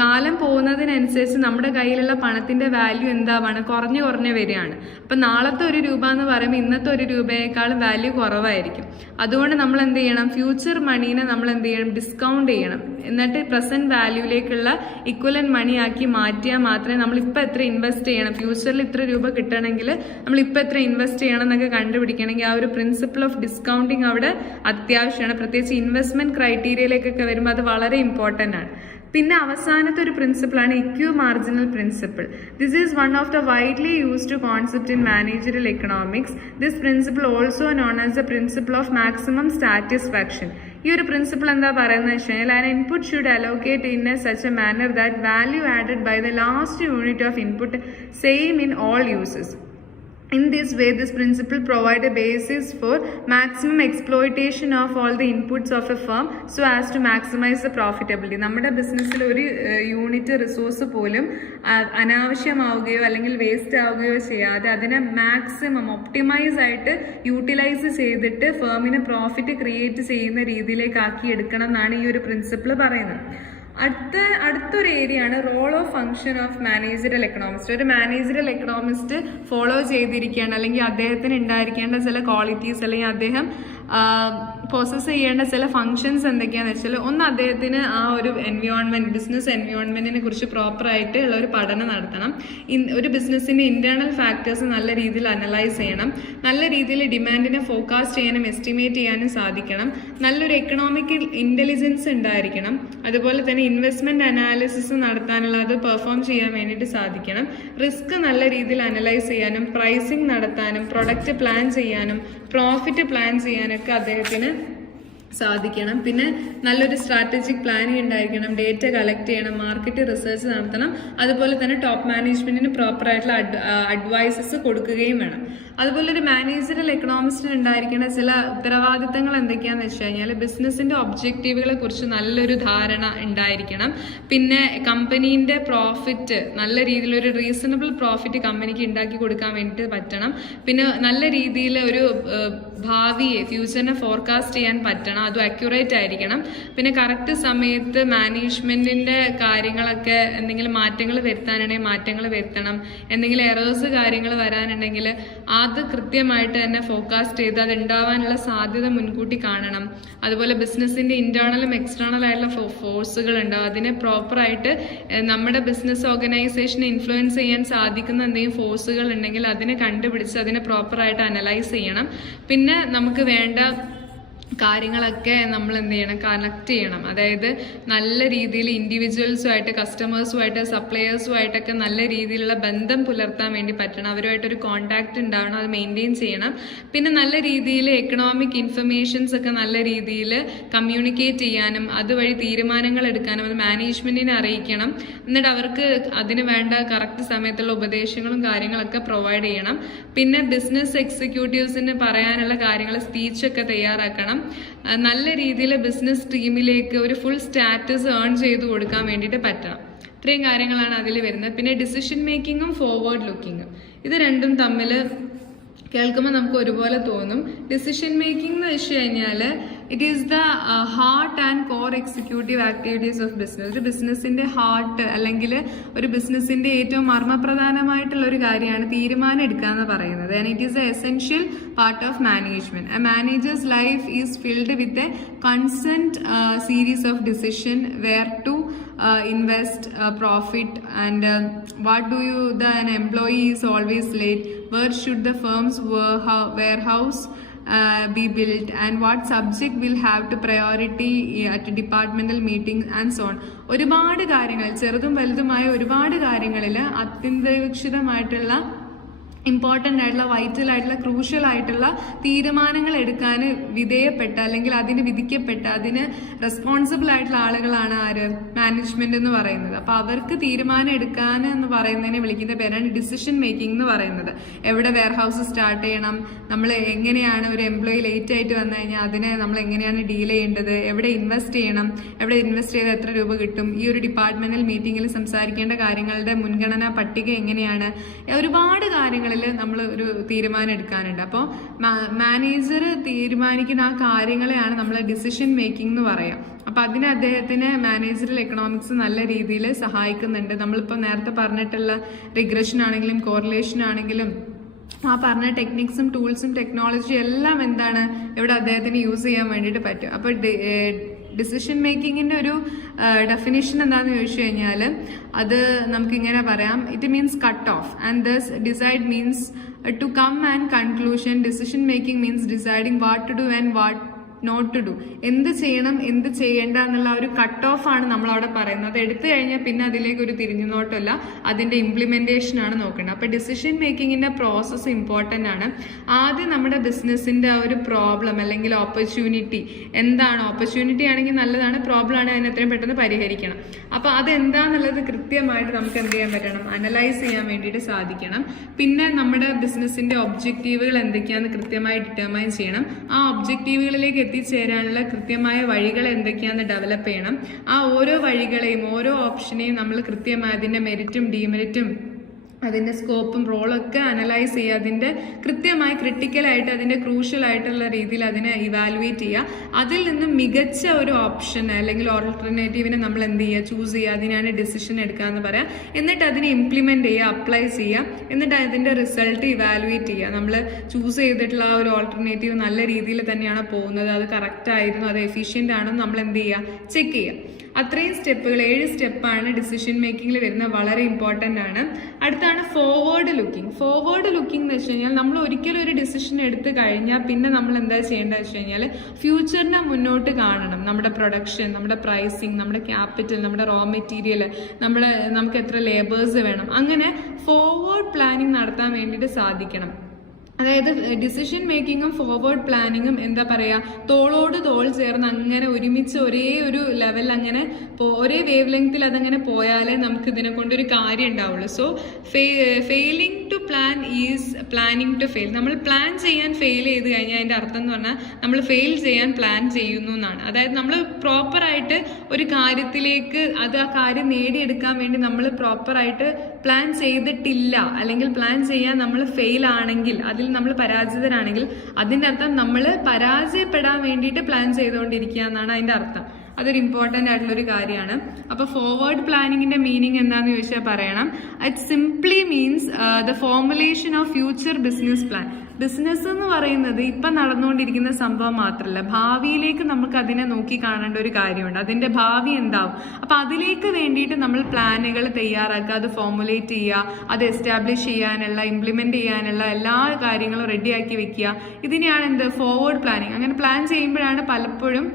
കാലം പോകുന്നതിനനുസരിച്ച് നമ്മുടെ കയ്യിലുള്ള പണത്തിന്റെ വാല്യൂ എന്താവാണ്, കുറഞ്ഞു വരികയാണ്. അപ്പൊ നാളത്തെ 1 രൂപ എന്ന് പറയുമ്പോൾ ഇന്നത്തെ 1 രൂപയേക്കാളും വാല്യൂ കുറവായിരിക്കും. അതുകൊണ്ട് നമ്മൾ എന്ത് ചെയ്യണം, ഫ്യൂച്ചർ മണീനെ നമ്മൾ എന്ത് ചെയ്യണം, ഡിസ്കൗണ്ട് ചെയ്യണം. എന്നിട്ട് പ്രസന്റ് വാല്യൂയിലേക്കുള്ള ഇക്വലന്റ് മണി ആക്കി മാറ്റിയാൽ മാത്രമേ നമ്മൾ ഇപ്പൊ എത്ര ഇൻവെസ്റ്റ് ചെയ്യണം, ഫ്യൂച്ചറിൽ ഇത്ര രൂപ കിട്ടണമെങ്കിൽ നമ്മൾ ഇപ്പൊ എത്ര ഇൻവെസ്റ്റ് ചെയ്യണം എന്നൊക്കെ കണ്ടുപിടിക്കണമെങ്കിൽ ആ ഒരു പ്രിൻസിപ്പിൾ ഓഫ് ഡിസ്കൗണ്ടിങ് അവിടെ അത്യാവശ്യമാണ്. പ്രത്യേകിച്ച് ഇൻവെസ്റ്റ്മെന്റ് ക്രൈറ്റീരിയയിലേക്കൊക്കെ വരുമ്പോൾ അത് വളരെ ഇമ്പോർട്ടന്റ് ആണ്. പിന്നെ അവസാനത്തെ ഒരു പ്രിൻസിപ്പിളാണ് equi marginal principle. This is one of the widely used concept in managerial economics. This principle also known as the principle of maximum satisfaction. ഈ ഒരു പ്രിൻസിപ്പിൾ എന്താ പറയുന്നത് വെച്ചാൽ an input should allocate in a such a manner that value added by the last unit of input same in all uses. In this way, this principle provides a basis for maximum exploitation of all the inputs of a firm so as to maximize the profitability. നമ്മുടെ ബിസിനസ്സിൽ ഒരു യൂണിറ്റ് റിസോഴ്സ് പോലും അനാവശ്യമാവുകയോ അല്ലെങ്കിൽ വേസ്റ്റ് ആവുകയോ ചെയ്യാതെ അതിനെ മാക്സിമം ഒപ്റ്റിമൈസ് ആയിട്ട് യൂട്ടിലൈസ് ചെയ്തിട്ട് ഫേമിന് പ്രോഫിറ്റ് ക്രിയേറ്റ് ചെയ്യുന്ന രീതിയിലേക്ക് ആക്കി എടുക്കണം എന്നാണ് ഈ ഒരു പ്രിൻസിപ്പിൾ പറയുന്നത്. അടുത്തൊരു ഏരിയ ആണ് role of function of managerial economist. ഒരു മാനേജറിയൽ എക്കണോമിസ്റ്റ് ഫോളോ ചെയ്തിരിക്കേണ്ട അല്ലെങ്കിൽ അദ്ദേഹത്തിന് ഉണ്ടായിരിക്കേണ്ട ചില ക്വാളിറ്റീസ് അല്ലെങ്കിൽ അദ്ദേഹം പ്രോസസ് ചെയ്യേണ്ട ചില ഫങ്ഷൻസ് എന്തൊക്കെയാണെന്ന് വെച്ചാൽ, ഒന്ന് അദ്ദേഹത്തിന് ആ ഒരു എൻവയോൺമെന്റ്, ബിസിനസ് എൻവയോൺമെന്റിനെ കുറിച്ച് പ്രോപ്പർ ആയിട്ട് ഉള്ള ഒരു പഠനം നടത്തണം. ഒരു ബിസിനസിന്റെ ഇന്റേണൽ ഫാക്ടേഴ്സ് നല്ല രീതിയിൽ അനലൈസ് ചെയ്യണം. നല്ല രീതിയിൽ ഡിമാൻഡിനെ ഫോർകാസ്റ്റ് ചെയ്യാനും എസ്റ്റിമേറ്റ് ചെയ്യാനും സാധിക്കണം. നല്ലൊരു എക്കണോമിക്കൽ ഇന്റലിജൻസ് ഉണ്ടായിരിക്കണം. അതുപോലെ തന്നെ ഇൻവെസ്റ്റ്മെന്റ് അനാലിസിസ് നടത്താനുള്ള അത് പെർഫോം ചെയ്യാൻ വേണ്ടിയിട്ട് സാധിക്കണം. റിസ്ക് നല്ല രീതിയിൽ അനലൈസ് ചെയ്യാനും പ്രൈസിങ് നടത്താനും പ്രൊഡക്റ്റ് പ്ലാൻ ചെയ്യാനും പ്രോഫിറ്റ് പ്ലാൻ ചെയ്യാനൊക്കെ അദ്ദേഹത്തിന് സാധിക്കണം. പിന്നെ നല്ലൊരു സ്ട്രാറ്റജിക് പ്ലാനിങ് ഉണ്ടായിരിക്കണം. ഡേറ്റ കളക്ട് ചെയ്യണം, മാർക്കറ്റ് റിസർച്ച് നടത്തണം. അതുപോലെ തന്നെ ടോപ്പ് മാനേജ്മെന്റിന് പ്രോപ്പർ ആയിട്ടുള്ള അഡ്വൈസസ് കൊടുക്കുകയും വേണം. അതുപോലെ ഒരു മാനേജറൽ എക്കണോമിസ്റ്റിന് ഉണ്ടായിരിക്കുന്ന ചില ഉത്തരവാദിത്തങ്ങൾ എന്തൊക്കെയാന്ന് വെച്ച് കഴിഞ്ഞാൽ ബിസിനസിന്റെ ഒബ്ജക്റ്റീവുകളെ കുറിച്ച് നല്ലൊരു ധാരണ ഉണ്ടായിരിക്കണം. പിന്നെ കമ്പനീന്റെ പ്രോഫിറ്റ് നല്ല രീതിയിൽ ഒരു റീസണബിൾ പ്രോഫിറ്റ് കമ്പനിക്ക് ഉണ്ടാക്കി കൊടുക്കാൻ വേണ്ടിയിട്ട് പറ്റണം. പിന്നെ നല്ല രീതിയിൽ ഒരു ഭാവിയെ ഫ്യൂച്ചറിനെ ഫോർകാസ്റ്റ് ചെയ്യാൻ പറ്റണം, അതും അക്യുറേറ്റ് ആയിരിക്കണം. പിന്നെ കറക്റ്റ് സമയത്ത് മാനേജ്മെന്റിന്റെ കാര്യങ്ങളൊക്കെ എന്തെങ്കിലും മാറ്റങ്ങൾ വരുത്താനാണെങ്കിൽ മാറ്റങ്ങൾ വരുത്തണം. എന്തെങ്കിലും എറേഴ്സ് കാര്യങ്ങൾ വരാനുണ്ടെങ്കിൽ അത് കൃത്യമായിട്ട് തന്നെ ഫോർകാസ്റ്റ് ചെയ്ത് അത് ഉണ്ടാവാനുള്ള സാധ്യത മുൻകൂട്ടി കാണണം. അതുപോലെ ബിസിനസിന്റെ ഇന്റേണലും എക്സ്റ്റേണൽ ആയിട്ടുള്ള ഫോഴ്സുകൾ ഉണ്ടാവും, അതിനെ പ്രോപ്പറായിട്ട് നമ്മുടെ ബിസിനസ് ഓർഗനൈസേഷനെ ഇൻഫ്ലുവൻസ് ചെയ്യാൻ സാധിക്കുന്ന എന്തെങ്കിലും ഫോഴ്സുകൾ ഉണ്ടെങ്കിൽ അതിനെ കണ്ടുപിടിച്ച് അതിനെ പ്രോപ്പറായിട്ട് അനലൈസ് ചെയ്യണം. പിന്നെ നമുക്ക് വേണ്ട കാര്യങ്ങളൊക്കെ നമ്മൾ എന്ത് ചെയ്യണം, കണക്ട് ചെയ്യണം. അതായത് നല്ല രീതിയിൽ ഇൻഡിവിജ്വൽസുമായിട്ട്, കസ്റ്റമേഴ്സുമായിട്ട്, സപ്ലയേഴ്സുമായിട്ടൊക്കെ നല്ല രീതിയിലുള്ള ബന്ധം പുലർത്താൻ വേണ്ടി പറ്റണം. അവരുമായിട്ടൊരു കോണ്ടാക്ട് ഉണ്ടാവണം, അത് മെയിൻറ്റെയിൻ ചെയ്യണം. പിന്നെ നല്ല രീതിയിൽ എക്കണോമിക് ഇൻഫർമേഷൻസ് ഒക്കെ നല്ല രീതിയിൽ കമ്മ്യൂണിക്കേറ്റ് ചെയ്യാനും അതുവഴി തീരുമാനങ്ങൾ എടുക്കാനും അത് മാനേജ്മെന്റിനെ അറിയിക്കണം. എന്നിട്ട് അവർക്ക് അതിന് വേണ്ട കറക്റ്റ് സമയത്തുള്ള ഉപദേശങ്ങളും കാര്യങ്ങളൊക്കെ പ്രൊവൈഡ് ചെയ്യണം. പിന്നെ ബിസിനസ് എക്സിക്യൂട്ടീവ്സിന് പറയാനുള്ള കാര്യങ്ങൾ സ്പീച്ചൊക്കെ തയ്യാറാക്കണം. നല്ല രീതിയിൽ ബിസിനസ് ടീമിലേക്ക് ഒരു ഫുൾ സ്റ്റാറ്റസ് ഏൺ ചെയ്ത് കൊടുക്കാൻ വേണ്ടിയിട്ട് പറ്റണം. ഇത്രയും കാര്യങ്ങളാണ് അതിൽ വരുന്നത്. പിന്നെ ഡിസിഷൻ മേക്കിങ്ങും ഫോർവേഡ് ലുക്കിങ്ങും ഇത് രണ്ടും തമ്മിൽ കേൾക്കുമ്പോൾ നമുക്ക് ഒരുപോലെ തോന്നും. ഡിസിഷൻ മേക്കിംഗ് എന്ന് വെച്ച് കഴിഞ്ഞാൽ it is the heart and core executive activities of business. ഒരു ബിസിനസിന്റെ ഹാർട്ട് അല്ലെങ്കിൽ ഒരു ബിസിനസിന്റെ ഏറ്റവും മർമ്മപ്രധാനമായിട്ടുള്ള ഒരു കാര്യമാണ് തീരുമാനം എടുക്കുക എന്ന് പറയുന്നത്. And it is a essential part of management. A manager's life is filled with a consent series of decision where to invest profit and what do you the an employee is always late, where should the firm's warehouse be built and what subject will have to priority at departmental meeting and so on. ഒരുപാട് കാര്യങ്ങൾ, ചെറുതും വലുതുമായ ഒരുപാട് കാര്യങ്ങളിൽ അത്യന്താപേക്ഷിതമായിട്ടുള്ള ഇമ്പോർട്ടൻ്റ് ആയിട്ടുള്ള, വൈറ്റൽ ആയിട്ടുള്ള, ക്രൂഷ്യൽ ആയിട്ടുള്ള തീരുമാനങ്ങൾ എടുക്കാൻ വിധേയപ്പെട്ട അല്ലെങ്കിൽ അതിന് വിധിക്കപ്പെട്ട, അതിന് റെസ്പോൺസിബിൾ ആയിട്ടുള്ള ആളുകളാണ് ആര്, മാനേജ്മെന്റ് എന്ന് പറയുന്നത്. അപ്പൊ അവർക്ക് തീരുമാനം എടുക്കാൻ എന്ന് പറയുന്നതിനെ വിളിക്കുന്ന പേരാണ് ഡിസിഷൻ മേക്കിംഗ് എന്ന് പറയുന്നത്. എവിടെ വെയർഹൗസ് സ്റ്റാർട്ട് ചെയ്യണം, നമ്മൾ എങ്ങനെയാണ് ഒരു എംപ്ലോയി ലേറ്റ് ആയിട്ട് വന്നു കഴിഞ്ഞാൽ അതിനെ നമ്മൾ എങ്ങനെയാണ് ഡീൽ ചെയ്യേണ്ടത്, എവിടെ ഇൻവെസ്റ്റ് ചെയ്യണം, എവിടെ ഇൻവെസ്റ്റ് ചെയ്ത് എത്ര രൂപ കിട്ടും, ഈ ഒരു ഡിപ്പാർട്ട്മെന്റൽ മീറ്റിംഗിൽ സംസാരിക്കേണ്ട കാര്യങ്ങളുടെ മുൻഗണനാ പട്ടിക എങ്ങനെയാണ്, ഒരുപാട് കാര്യങ്ങൾ നമ്മൾ ഒരു തീരുമാനം എടുക്കാനുണ്ട്. അപ്പോൾ മാനേജർ തീരുമാനിക്കുന്ന ആ കാര്യങ്ങളെയാണ് നമ്മൾ ഡിസിഷൻ മേക്കിംഗ് എന്ന് പറയാം. അപ്പൊ അതിന് അദ്ദേഹത്തിന് മാനേജറൽ എക്കണോമിക്സ് നല്ല രീതിയിൽ സഹായിക്കുന്നുണ്ട്. നമ്മളിപ്പോൾ നേരത്തെ പറഞ്ഞിട്ടുള്ള റിഗ്രഷൻ ആണെങ്കിലും കോറിലേഷൻ ആണെങ്കിലും ആ പറഞ്ഞ ടെക്നിക്സും ടൂൾസും ടെക്നോളജിയും എല്ലാം എന്താണ് ഇവിടെ അദ്ദേഹത്തിന് യൂസ് ചെയ്യാൻ വേണ്ടിയിട്ട് പറ്റും. അപ്പൊ ഡിസിഷൻ മേക്കിങ്ങിന്റെ ഒരു ഡെഫിനിഷൻ എന്താണെന്ന് ചോദിച്ചു കഴിഞ്ഞാൽ അത് നമുക്കിങ്ങനെ പറയാം. It means cut off and thus decide means to come and conclusion. Decision making means deciding what to do and what not to do. എന്ത് ചെയ്യണം എന്ത് ചെയ്യേണ്ട എന്നുള്ള ഒരു കട്ട് ഓഫ് ആണ് നമ്മൾ അവിടെ പറയുന്നത്. അത് എടുത്തു കഴിഞ്ഞാൽ പിന്നെ അതിലേക്ക് ഒരു തിരിഞ്ഞു നോട്ടല്ല, അതിന്റെ ഇംപ്ലിമെന്റേഷൻ ആണ് നോക്കേണ്ടത്. അപ്പൊ ഡിസിഷൻ മേക്കിങ്ങിന്റെ പ്രോസസ്സ് ഇമ്പോർട്ടന്റ് ആണ്. ആദ്യം നമ്മുടെ ബിസിനസിന്റെ ആ ഒരു പ്രോബ്ലം അല്ലെങ്കിൽ ഓപ്പർച്യൂണിറ്റി എന്താണ്, ഓപ്പർച്യൂണിറ്റി ആണെങ്കിൽ നല്ലതാണ്, പ്രോബ്ലം ആണ് അതിനെ എത്രയും പെട്ടെന്ന് പരിഹരിക്കണം. അപ്പൊ അതെന്താന്നുള്ളത് കൃത്യമായിട്ട് നമുക്ക് എന്ത് ചെയ്യാൻ പറ്റണം, അനലൈസ് ചെയ്യാൻ വേണ്ടിയിട്ട് സാധിക്കണം. പിന്നെ നമ്മുടെ ബിസിനസിന്റെ ഒബ്ജക്റ്റീവുകൾ എന്തൊക്കെയാണെന്ന് കൃത്യമായി ഡിറ്റർമൈൻ ചെയ്യണം. ആ ഒബ്ജക്റ്റീവുകളിലേക്ക് എത്തിച്ചേരാനുള്ള കൃത്യമായ വഴികൾ എന്തൊക്കെയാണെന്ന് ഡെവലപ്പ് ചെയ്യണം. ആ ഓരോ വഴികളെയും ഓരോ ഓപ്ഷനെയും നമ്മൾ കൃത്യമായി അതിന്റെ മെറിറ്റും ഡീമെറിറ്റും അതിന്റെ സ്കോപ്പും റോളൊക്കെ അനലൈസ് ചെയ്യുക. അതിന്റെ കൃത്യമായി ക്രിട്ടിക്കലായിട്ട് അതിന്റെ ക്രൂഷ്യൽ ആയിട്ടുള്ള രീതിയിൽ അതിനെ ഇവാലുവേറ്റ് ചെയ്യുക. അതിൽ നിന്നും മികച്ച ഒരു ഓപ്ഷൻ അല്ലെങ്കിൽ ഓൾട്ടർനേറ്റീവിനെ നമ്മൾ എന്ത് ചെയ്യുക, ചൂസ് ചെയ്യുക. അതിനാണ് ഡിസിഷൻ എടുക്കുക എന്ന് പറയാം. എന്നിട്ട് അതിനെ ഇംപ്ലിമെന്റ് ചെയ്യുക, അപ്ലൈ ചെയ്യുക. എന്നിട്ട് അതിന്റെ റിസൾട്ട് ഇവാലുവേറ്റ് ചെയ്യുക. നമ്മൾ ചൂസ് ചെയ്തിട്ടുള്ള ആ ഒരു ഓൾട്ടർനേറ്റീവ് നല്ല രീതിയിൽ തന്നെയാണ് പോകുന്നത്, അത് കറക്റ്റ് ആയിരുന്നു, അത് എഫിഷ്യന്റ് ആണെന്ന് നമ്മൾ എന്ത് ചെയ്യുക, ചെക്ക് ചെയ്യുക. അത്രയും സ്റ്റെപ്പുകൾ 7 സ്റ്റെപ്പാണ് ഡിസിഷൻ മേക്കിങ്ങിൽ വരുന്നത്, വളരെ ഇമ്പോർട്ടൻ്റ് ആണ്. അടുത്താണ് ഫോർവേഡ് ലുക്കിംഗ്. ഫോർവേഡ് ലുക്കിംഗ് എന്ന് വെച്ച് കഴിഞ്ഞാൽ നമ്മൾ ഒരിക്കലും ഒരു ഡിസിഷൻ എടുത്തു കഴിഞ്ഞാൽ പിന്നെ നമ്മൾ എന്താ ചെയ്യേണ്ടത് വെച്ച് കഴിഞ്ഞാൽ ഫ്യൂച്ചറിനെ മുന്നോട്ട് കാണണം. നമ്മുടെ പ്രൊഡക്ഷൻ, നമ്മുടെ പ്രൈസിങ്, നമ്മുടെ ക്യാപിറ്റൽ, നമ്മുടെ റോ മെറ്റീരിയൽ, നമുക്ക് എത്ര ലേബേഴ്സ് വേണം, അങ്ങനെ ഫോർവേഡ് പ്ലാനിങ് നടത്താൻ വേണ്ടിയിട്ട് സാധിക്കണം. അതായത് ഡിസിഷൻ മേക്കിങ്ങും ഫോർവേഡ് പ്ലാനിങ്ങും എന്താ പറയാ, തോളോട് തോൾ ചേർന്ന് അങ്ങനെ ഒരുമിച്ച് ഒരേ ഒരു ലെവൽ അങ്ങനെ ഒരേ വേവ് ലെങ്ത്തിൽ അതങ്ങനെ പോയാലേ നമുക്ക് ഇതിനെ കൊണ്ടൊരു കാര്യം ഉണ്ടാവുള്ളൂ. So failing to plan is planning to fail. നമ്മൾ പ്ലാൻ ചെയ്യാൻ ഫെയിൽ ചെയ്ത് കഴിഞ്ഞാൽ അതിന്റെ അർത്ഥം എന്ന് പറഞ്ഞാൽ നമ്മൾ ഫെയിൽ ചെയ്യാൻ പ്ലാൻ ചെയ്യുന്നു എന്നാണ്. അതായത് നമ്മൾ പ്രോപ്പറായിട്ട് ഒരു കാര്യത്തിലേക്ക് ആ കാര്യം നേടിയെടുക്കാൻ വേണ്ടി നമ്മൾ പ്രോപ്പറായിട്ട് പ്ലാൻ ചെയ്തിട്ടില്ല, അല്ലെങ്കിൽ പ്ലാൻ ചെയ്യാൻ നമ്മൾ ഫെയിൽ ആണെങ്കിൽ, അതിൽ നമ്മൾ പരാജിതരാണെങ്കിൽ, അതിന്റെ അർത്ഥം നമ്മൾ പരാജയപ്പെടാൻ വേണ്ടിയിട്ട് പ്ലാൻ ചെയ്തുകൊണ്ടിരിക്കുക എന്നാണ് അതിന്റെ അർത്ഥം. അതൊരു ഇമ്പോർട്ടൻ്റ് ആയിട്ടുള്ള ഒരു കാര്യമാണ്. അപ്പൊ ഫോർവേഡ് പ്ലാനിങ്ങിന്റെ മീനിങ് എന്താണെന്ന് ചോദിച്ചാൽ പറയണം, it simply means the formulation of future business plan. Business എന്ന് പറയുന്നത് ഇപ്പം നടന്നുകൊണ്ടിരിക്കുന്ന സംഭവം മാത്രമല്ല, ഭാവിയിലേക്ക് നമുക്ക് അതിനെ നോക്കി കാണേണ്ട ഒരു കാര്യമുണ്ട്. അതിന്റെ ഭാവി എന്താവും, അപ്പൊ അതിലേക്ക് വേണ്ടിയിട്ട് നമ്മൾ പ്ലാനുകൾ തയ്യാറാക്കുക, അത് ഫോർമുലേറ്റ് ചെയ്യുക, അത് എസ്റ്റാബ്ലിഷ് ചെയ്യാനുള്ള, ഇംപ്ലിമെന്റ് ചെയ്യാനുള്ള എല്ലാ കാര്യങ്ങളും റെഡിയാക്കി വെക്കുക. ഇതിനെയാണ് എന്ത്, ഫോർവേഡ് പ്ലാനിങ്. അങ്ങനെ പ്ലാൻ ചെയ്യുമ്പോഴാണ് പലപ്പോഴും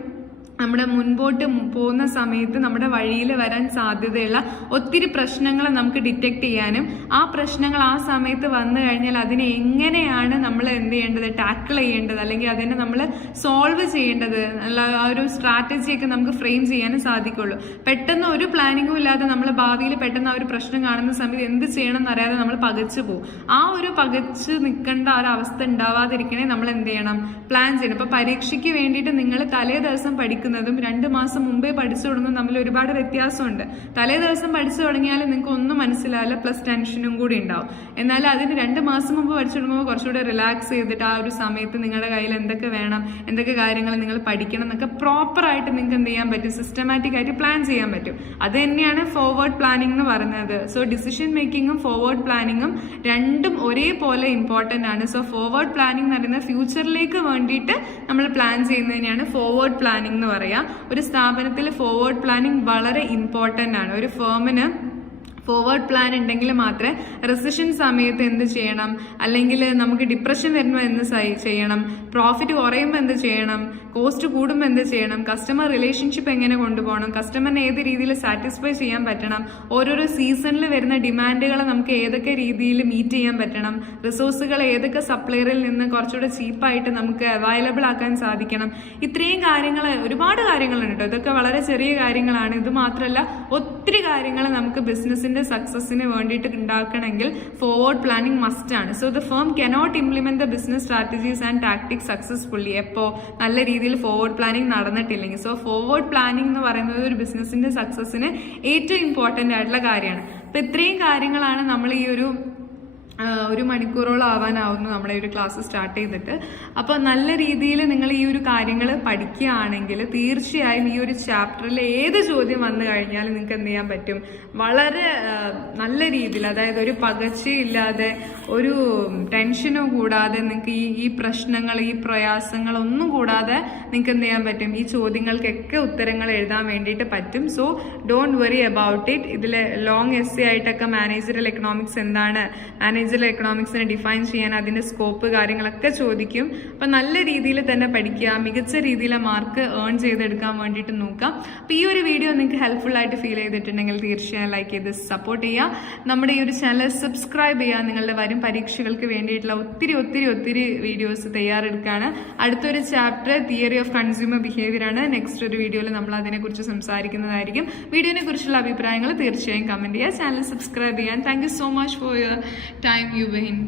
നമ്മുടെ മുൻപോട്ട് പോകുന്ന സമയത്ത് നമ്മുടെ വഴിയിൽ വരാൻ സാധ്യതയുള്ള ഒത്തിരി പ്രശ്നങ്ങൾ നമുക്ക് ഡിറ്റക്ട് ചെയ്യാനും, ആ പ്രശ്നങ്ങൾ ആ സമയത്ത് വന്നു കഴിഞ്ഞാൽ അതിനെ എങ്ങനെയാണ് നമ്മൾ എന്ത് ചെയ്യേണ്ടത്, ടാക്കിൾ ചെയ്യേണ്ടത്, അല്ലെങ്കിൽ അതിനെ നമ്മൾ സോൾവ് ചെയ്യേണ്ടത്, ആ ഒരു സ്ട്രാറ്റജിയൊക്കെ നമുക്ക് ഫ്രെയിം ചെയ്യാനും സാധിക്കുള്ളൂ. പെട്ടെന്ന് ഒരു പ്ലാനിങ്ങും ഇല്ലാതെ നമ്മൾ ഭാവിയിൽ പെട്ടെന്ന് ആ ഒരു പ്രശ്നം കാണുന്ന സമയത്ത് എന്ത് ചെയ്യണം എന്നറിയാതെ നമ്മൾ പകച്ചു പോകും. ആ ഒരു പകച്ച് നിൽക്കേണ്ട ആ ഒരു അവസ്ഥ ഉണ്ടാവാതിരിക്കണേ നമ്മൾ എന്ത് ചെയ്യണം, പ്ലാൻ ചെയ്യണം. ഇപ്പൊ പരീക്ഷയ്ക്ക് വേണ്ടിയിട്ട് നിങ്ങൾ തലേ ദിവസം പഠിക്കുന്നതും 2 മാസം മുമ്പേ പഠിച്ചു തുടങ്ങുന്നതും തമ്മിൽ ഒരുപാട് വ്യത്യാസമുണ്ട്. തലേ ദിവസം പഠിച്ചു തുടങ്ങിയാൽ നിങ്ങൾക്ക് ഒന്നും മനസ്സിലാവില്ല, പ്ലസ് ടെൻഷനും കൂടി ഉണ്ടാവും. എന്നാൽ അതിന് 2 മാസം മുമ്പ് പഠിച്ചു തുടങ്ങുമ്പോൾ കുറച്ചുകൂടെ റിലാക്സ് ചെയ്തിട്ട് ആ ഒരു സമയത്ത് നിങ്ങളുടെ കയ്യിൽ എന്തൊക്കെ വേണം, എന്തൊക്കെ കാര്യങ്ങൾ നിങ്ങൾ പഠിക്കണം എന്നൊക്കെ പ്രോപ്പറായിട്ട് നിങ്ങൾക്ക് എന്ത് ചെയ്യാൻ പറ്റും, സിസ്റ്റമാറ്റിക് ആയിട്ട് പ്ലാൻ ചെയ്യാൻ പറ്റും. അത് തന്നെയാണ് ഫോർവേഡ് പ്ലാനിങ് എന്ന് പറയുന്നത്. സോ ഡിസിഷൻ മേക്കിങ്ങും ഫോർവേഡ് പ്ലാനിങ്ങും രണ്ടും ഒരേപോലെ ഇമ്പോർട്ടന്റ് ആണ്. സോ ഫോർവേഡ് പ്ലാനിങ് എന്ന് പറയുന്നത് ഫ്യൂച്ചറിലേക്ക് വേണ്ടിയിട്ട് നമ്മൾ പ്ലാൻ ചെയ്യുന്നതിനെയാണ് ഫോർവേഡ് പ്ലാനിങ് എന്ന് പറയുക. ഒരു സ്ഥാപനത്തിൽ ഫോർവേഡ് പ്ലാനിങ് വളരെ ഇമ്പോർട്ടന്റ് ആണ്. ഒരു ഫേമിന് ഫോർവേഡ് പ്ലാൻ ഉണ്ടെങ്കിൽ മാത്രമേ റെസിഷൻ സമയത്ത് എന്ത് ചെയ്യണം, അല്ലെങ്കിൽ നമുക്ക് ഡിപ്രഷൻ വരുമ്പോൾ എന്ത് ചെയ്യണം, പ്രോഫിറ്റ് കുറയുമ്പോൾ എന്ത് ചെയ്യണം, കോസ്റ്റ് കൂടുമ്പോൾ എന്ത് ചെയ്യണം, കസ്റ്റമർ റിലേഷൻഷിപ്പ് എങ്ങനെ കൊണ്ടുപോകണം, കസ്റ്റമറിനെ ഏത് രീതിയിൽ സാറ്റിസ്ഫൈ ചെയ്യാൻ പറ്റണം, ഓരോരോ സീസണിൽ വരുന്ന ഡിമാൻഡുകളെ നമുക്ക് ഏതൊക്കെ രീതിയിൽ മീറ്റ് ചെയ്യാൻ പറ്റണം, റിസോഴ്സുകൾ ഏതൊക്കെ സപ്ലയറിൽ നിന്ന് കുറച്ചുകൂടെ ചീപ്പായിട്ട് നമുക്ക് അവൈലബിൾ ആക്കാൻ സാധിക്കണം. ഇത്രയും കാര്യങ്ങൾ, ഒരുപാട് കാര്യങ്ങളുണ്ട് കേട്ടോ. ഇതൊക്കെ വളരെ ചെറിയ കാര്യങ്ങളാണ്. ഇത് മാത്രമല്ല ഒത്തിരി കാര്യങ്ങൾ നമുക്ക് ബിസിനസ്സിന്റെ സക്സസിന് വേണ്ടിയിട്ട് ഉണ്ടാക്കണമെങ്കിൽ ഫോർവേഡ് പ്ലാനിങ് മസ്റ്റ് ആണ്. So the firm cannot implement the business strategies and tactics successfully എപ്പോ നല്ല രീതിയിൽ ഫോർവേഡ് പ്ലാനിങ് നടന്നിട്ടില്ലെങ്കിൽ. സോ ഫോർവേഡ് പ്ലാനിങ് എന്ന് പറയുന്നത് ഒരു ബിസിനസിന്റെ സക്സസിന് ഏറ്റവും ഇമ്പോർട്ടന്റ് ആയിട്ടുള്ള കാര്യമാണ്. അപ്പൊ ഇത്രയും കാര്യങ്ങളാണ് നമ്മൾ ഈ ഒരു 1 മണിക്കൂറോളം ആവാനാവുന്നു നമ്മളെ ഒരു ക്ലാസ് സ്റ്റാർട്ട് ചെയ്തിട്ട്. അപ്പോൾ നല്ല രീതിയിൽ നിങ്ങൾ ഈ ഒരു കാര്യങ്ങൾ പഠിക്കുകയാണെങ്കിൽ തീർച്ചയായും ഈ ഒരു ചാപ്റ്ററിൽ ഏത് ചോദ്യം വന്നു കഴിഞ്ഞാലും നിങ്ങൾക്ക് എന്ത് ചെയ്യാൻ പറ്റും, വളരെ നല്ല രീതിയിൽ, അതായത് ഒരു പകച്ചയില്ലാതെ ഒരു ടെൻഷനും കൂടാതെ നിങ്ങൾക്ക് ഈ പ്രശ്നങ്ങൾ, ഈ പ്രയാസങ്ങൾ ഒന്നും കൂടാതെ നിങ്ങൾക്ക് എന്ത് ചെയ്യാൻ പറ്റും, ഈ ചോദ്യങ്ങൾക്കൊക്കെ ഉത്തരങ്ങൾ എഴുതാൻ വേണ്ടിയിട്ട് പറ്റും. So don't worry about it. ഇതിൽ ലോങ് എസ്സേ ആയിട്ടൊക്കെ മാനേജറൽ എക്കണോമിക്സ് എന്താണ്, മാനേജറൽ എക്കണോമിക്സിനെ ഡിഫൈൻ ചെയ്യാൻ അതിന്റെ സ്കോപ്പ് കാര്യങ്ങളൊക്കെ ചോദിക്കും. അപ്പൊ നല്ല രീതിയിൽ തന്നെ പഠിക്കുക, മികച്ച രീതിയിൽ മാർക്ക് ഏൺ ചെയ്തെടുക്കാൻ വേണ്ടിയിട്ട് നോക്കാം. അപ്പൊ ഈ ഒരു വീഡിയോ നിങ്ങൾക്ക് ഹെൽപ്ഫുൾ ആയിട്ട് ഫീൽ ചെയ്തിട്ടുണ്ടെങ്കിൽ തീർച്ചയായും ലൈക്ക് ചെയ്ത് സപ്പോർട്ട് ചെയ്യുക. നമ്മുടെ ഈ ഒരു ചാനൽ സബ്സ്ക്രൈബ് ചെയ്യുക. നിങ്ങളുടെ വരും പരീക്ഷകൾക്ക് വേണ്ടിയിട്ടുള്ള ഒത്തിരി വീഡിയോസ് തയ്യാറെടുക്കുകയാണ്. അടുത്തൊരു chapter theory of consumer behaviour ആണ്. നെക്സ്റ്റ് ഒരു വീഡിയോയിൽ നമ്മൾ അതിനെക്കുറിച്ച് സംസാരിക്കുന്നതായിരിക്കും. വീഡിയോനെ കുറിച്ചുള്ള അഭിപ്രായങ്ങൾ തീർച്ചയായും കമന്റ് ചെയ്യുക, ചാനൽ സബ്സ്ക്രൈബ് ചെയ്യാൻ. Thank you so much for your time you've been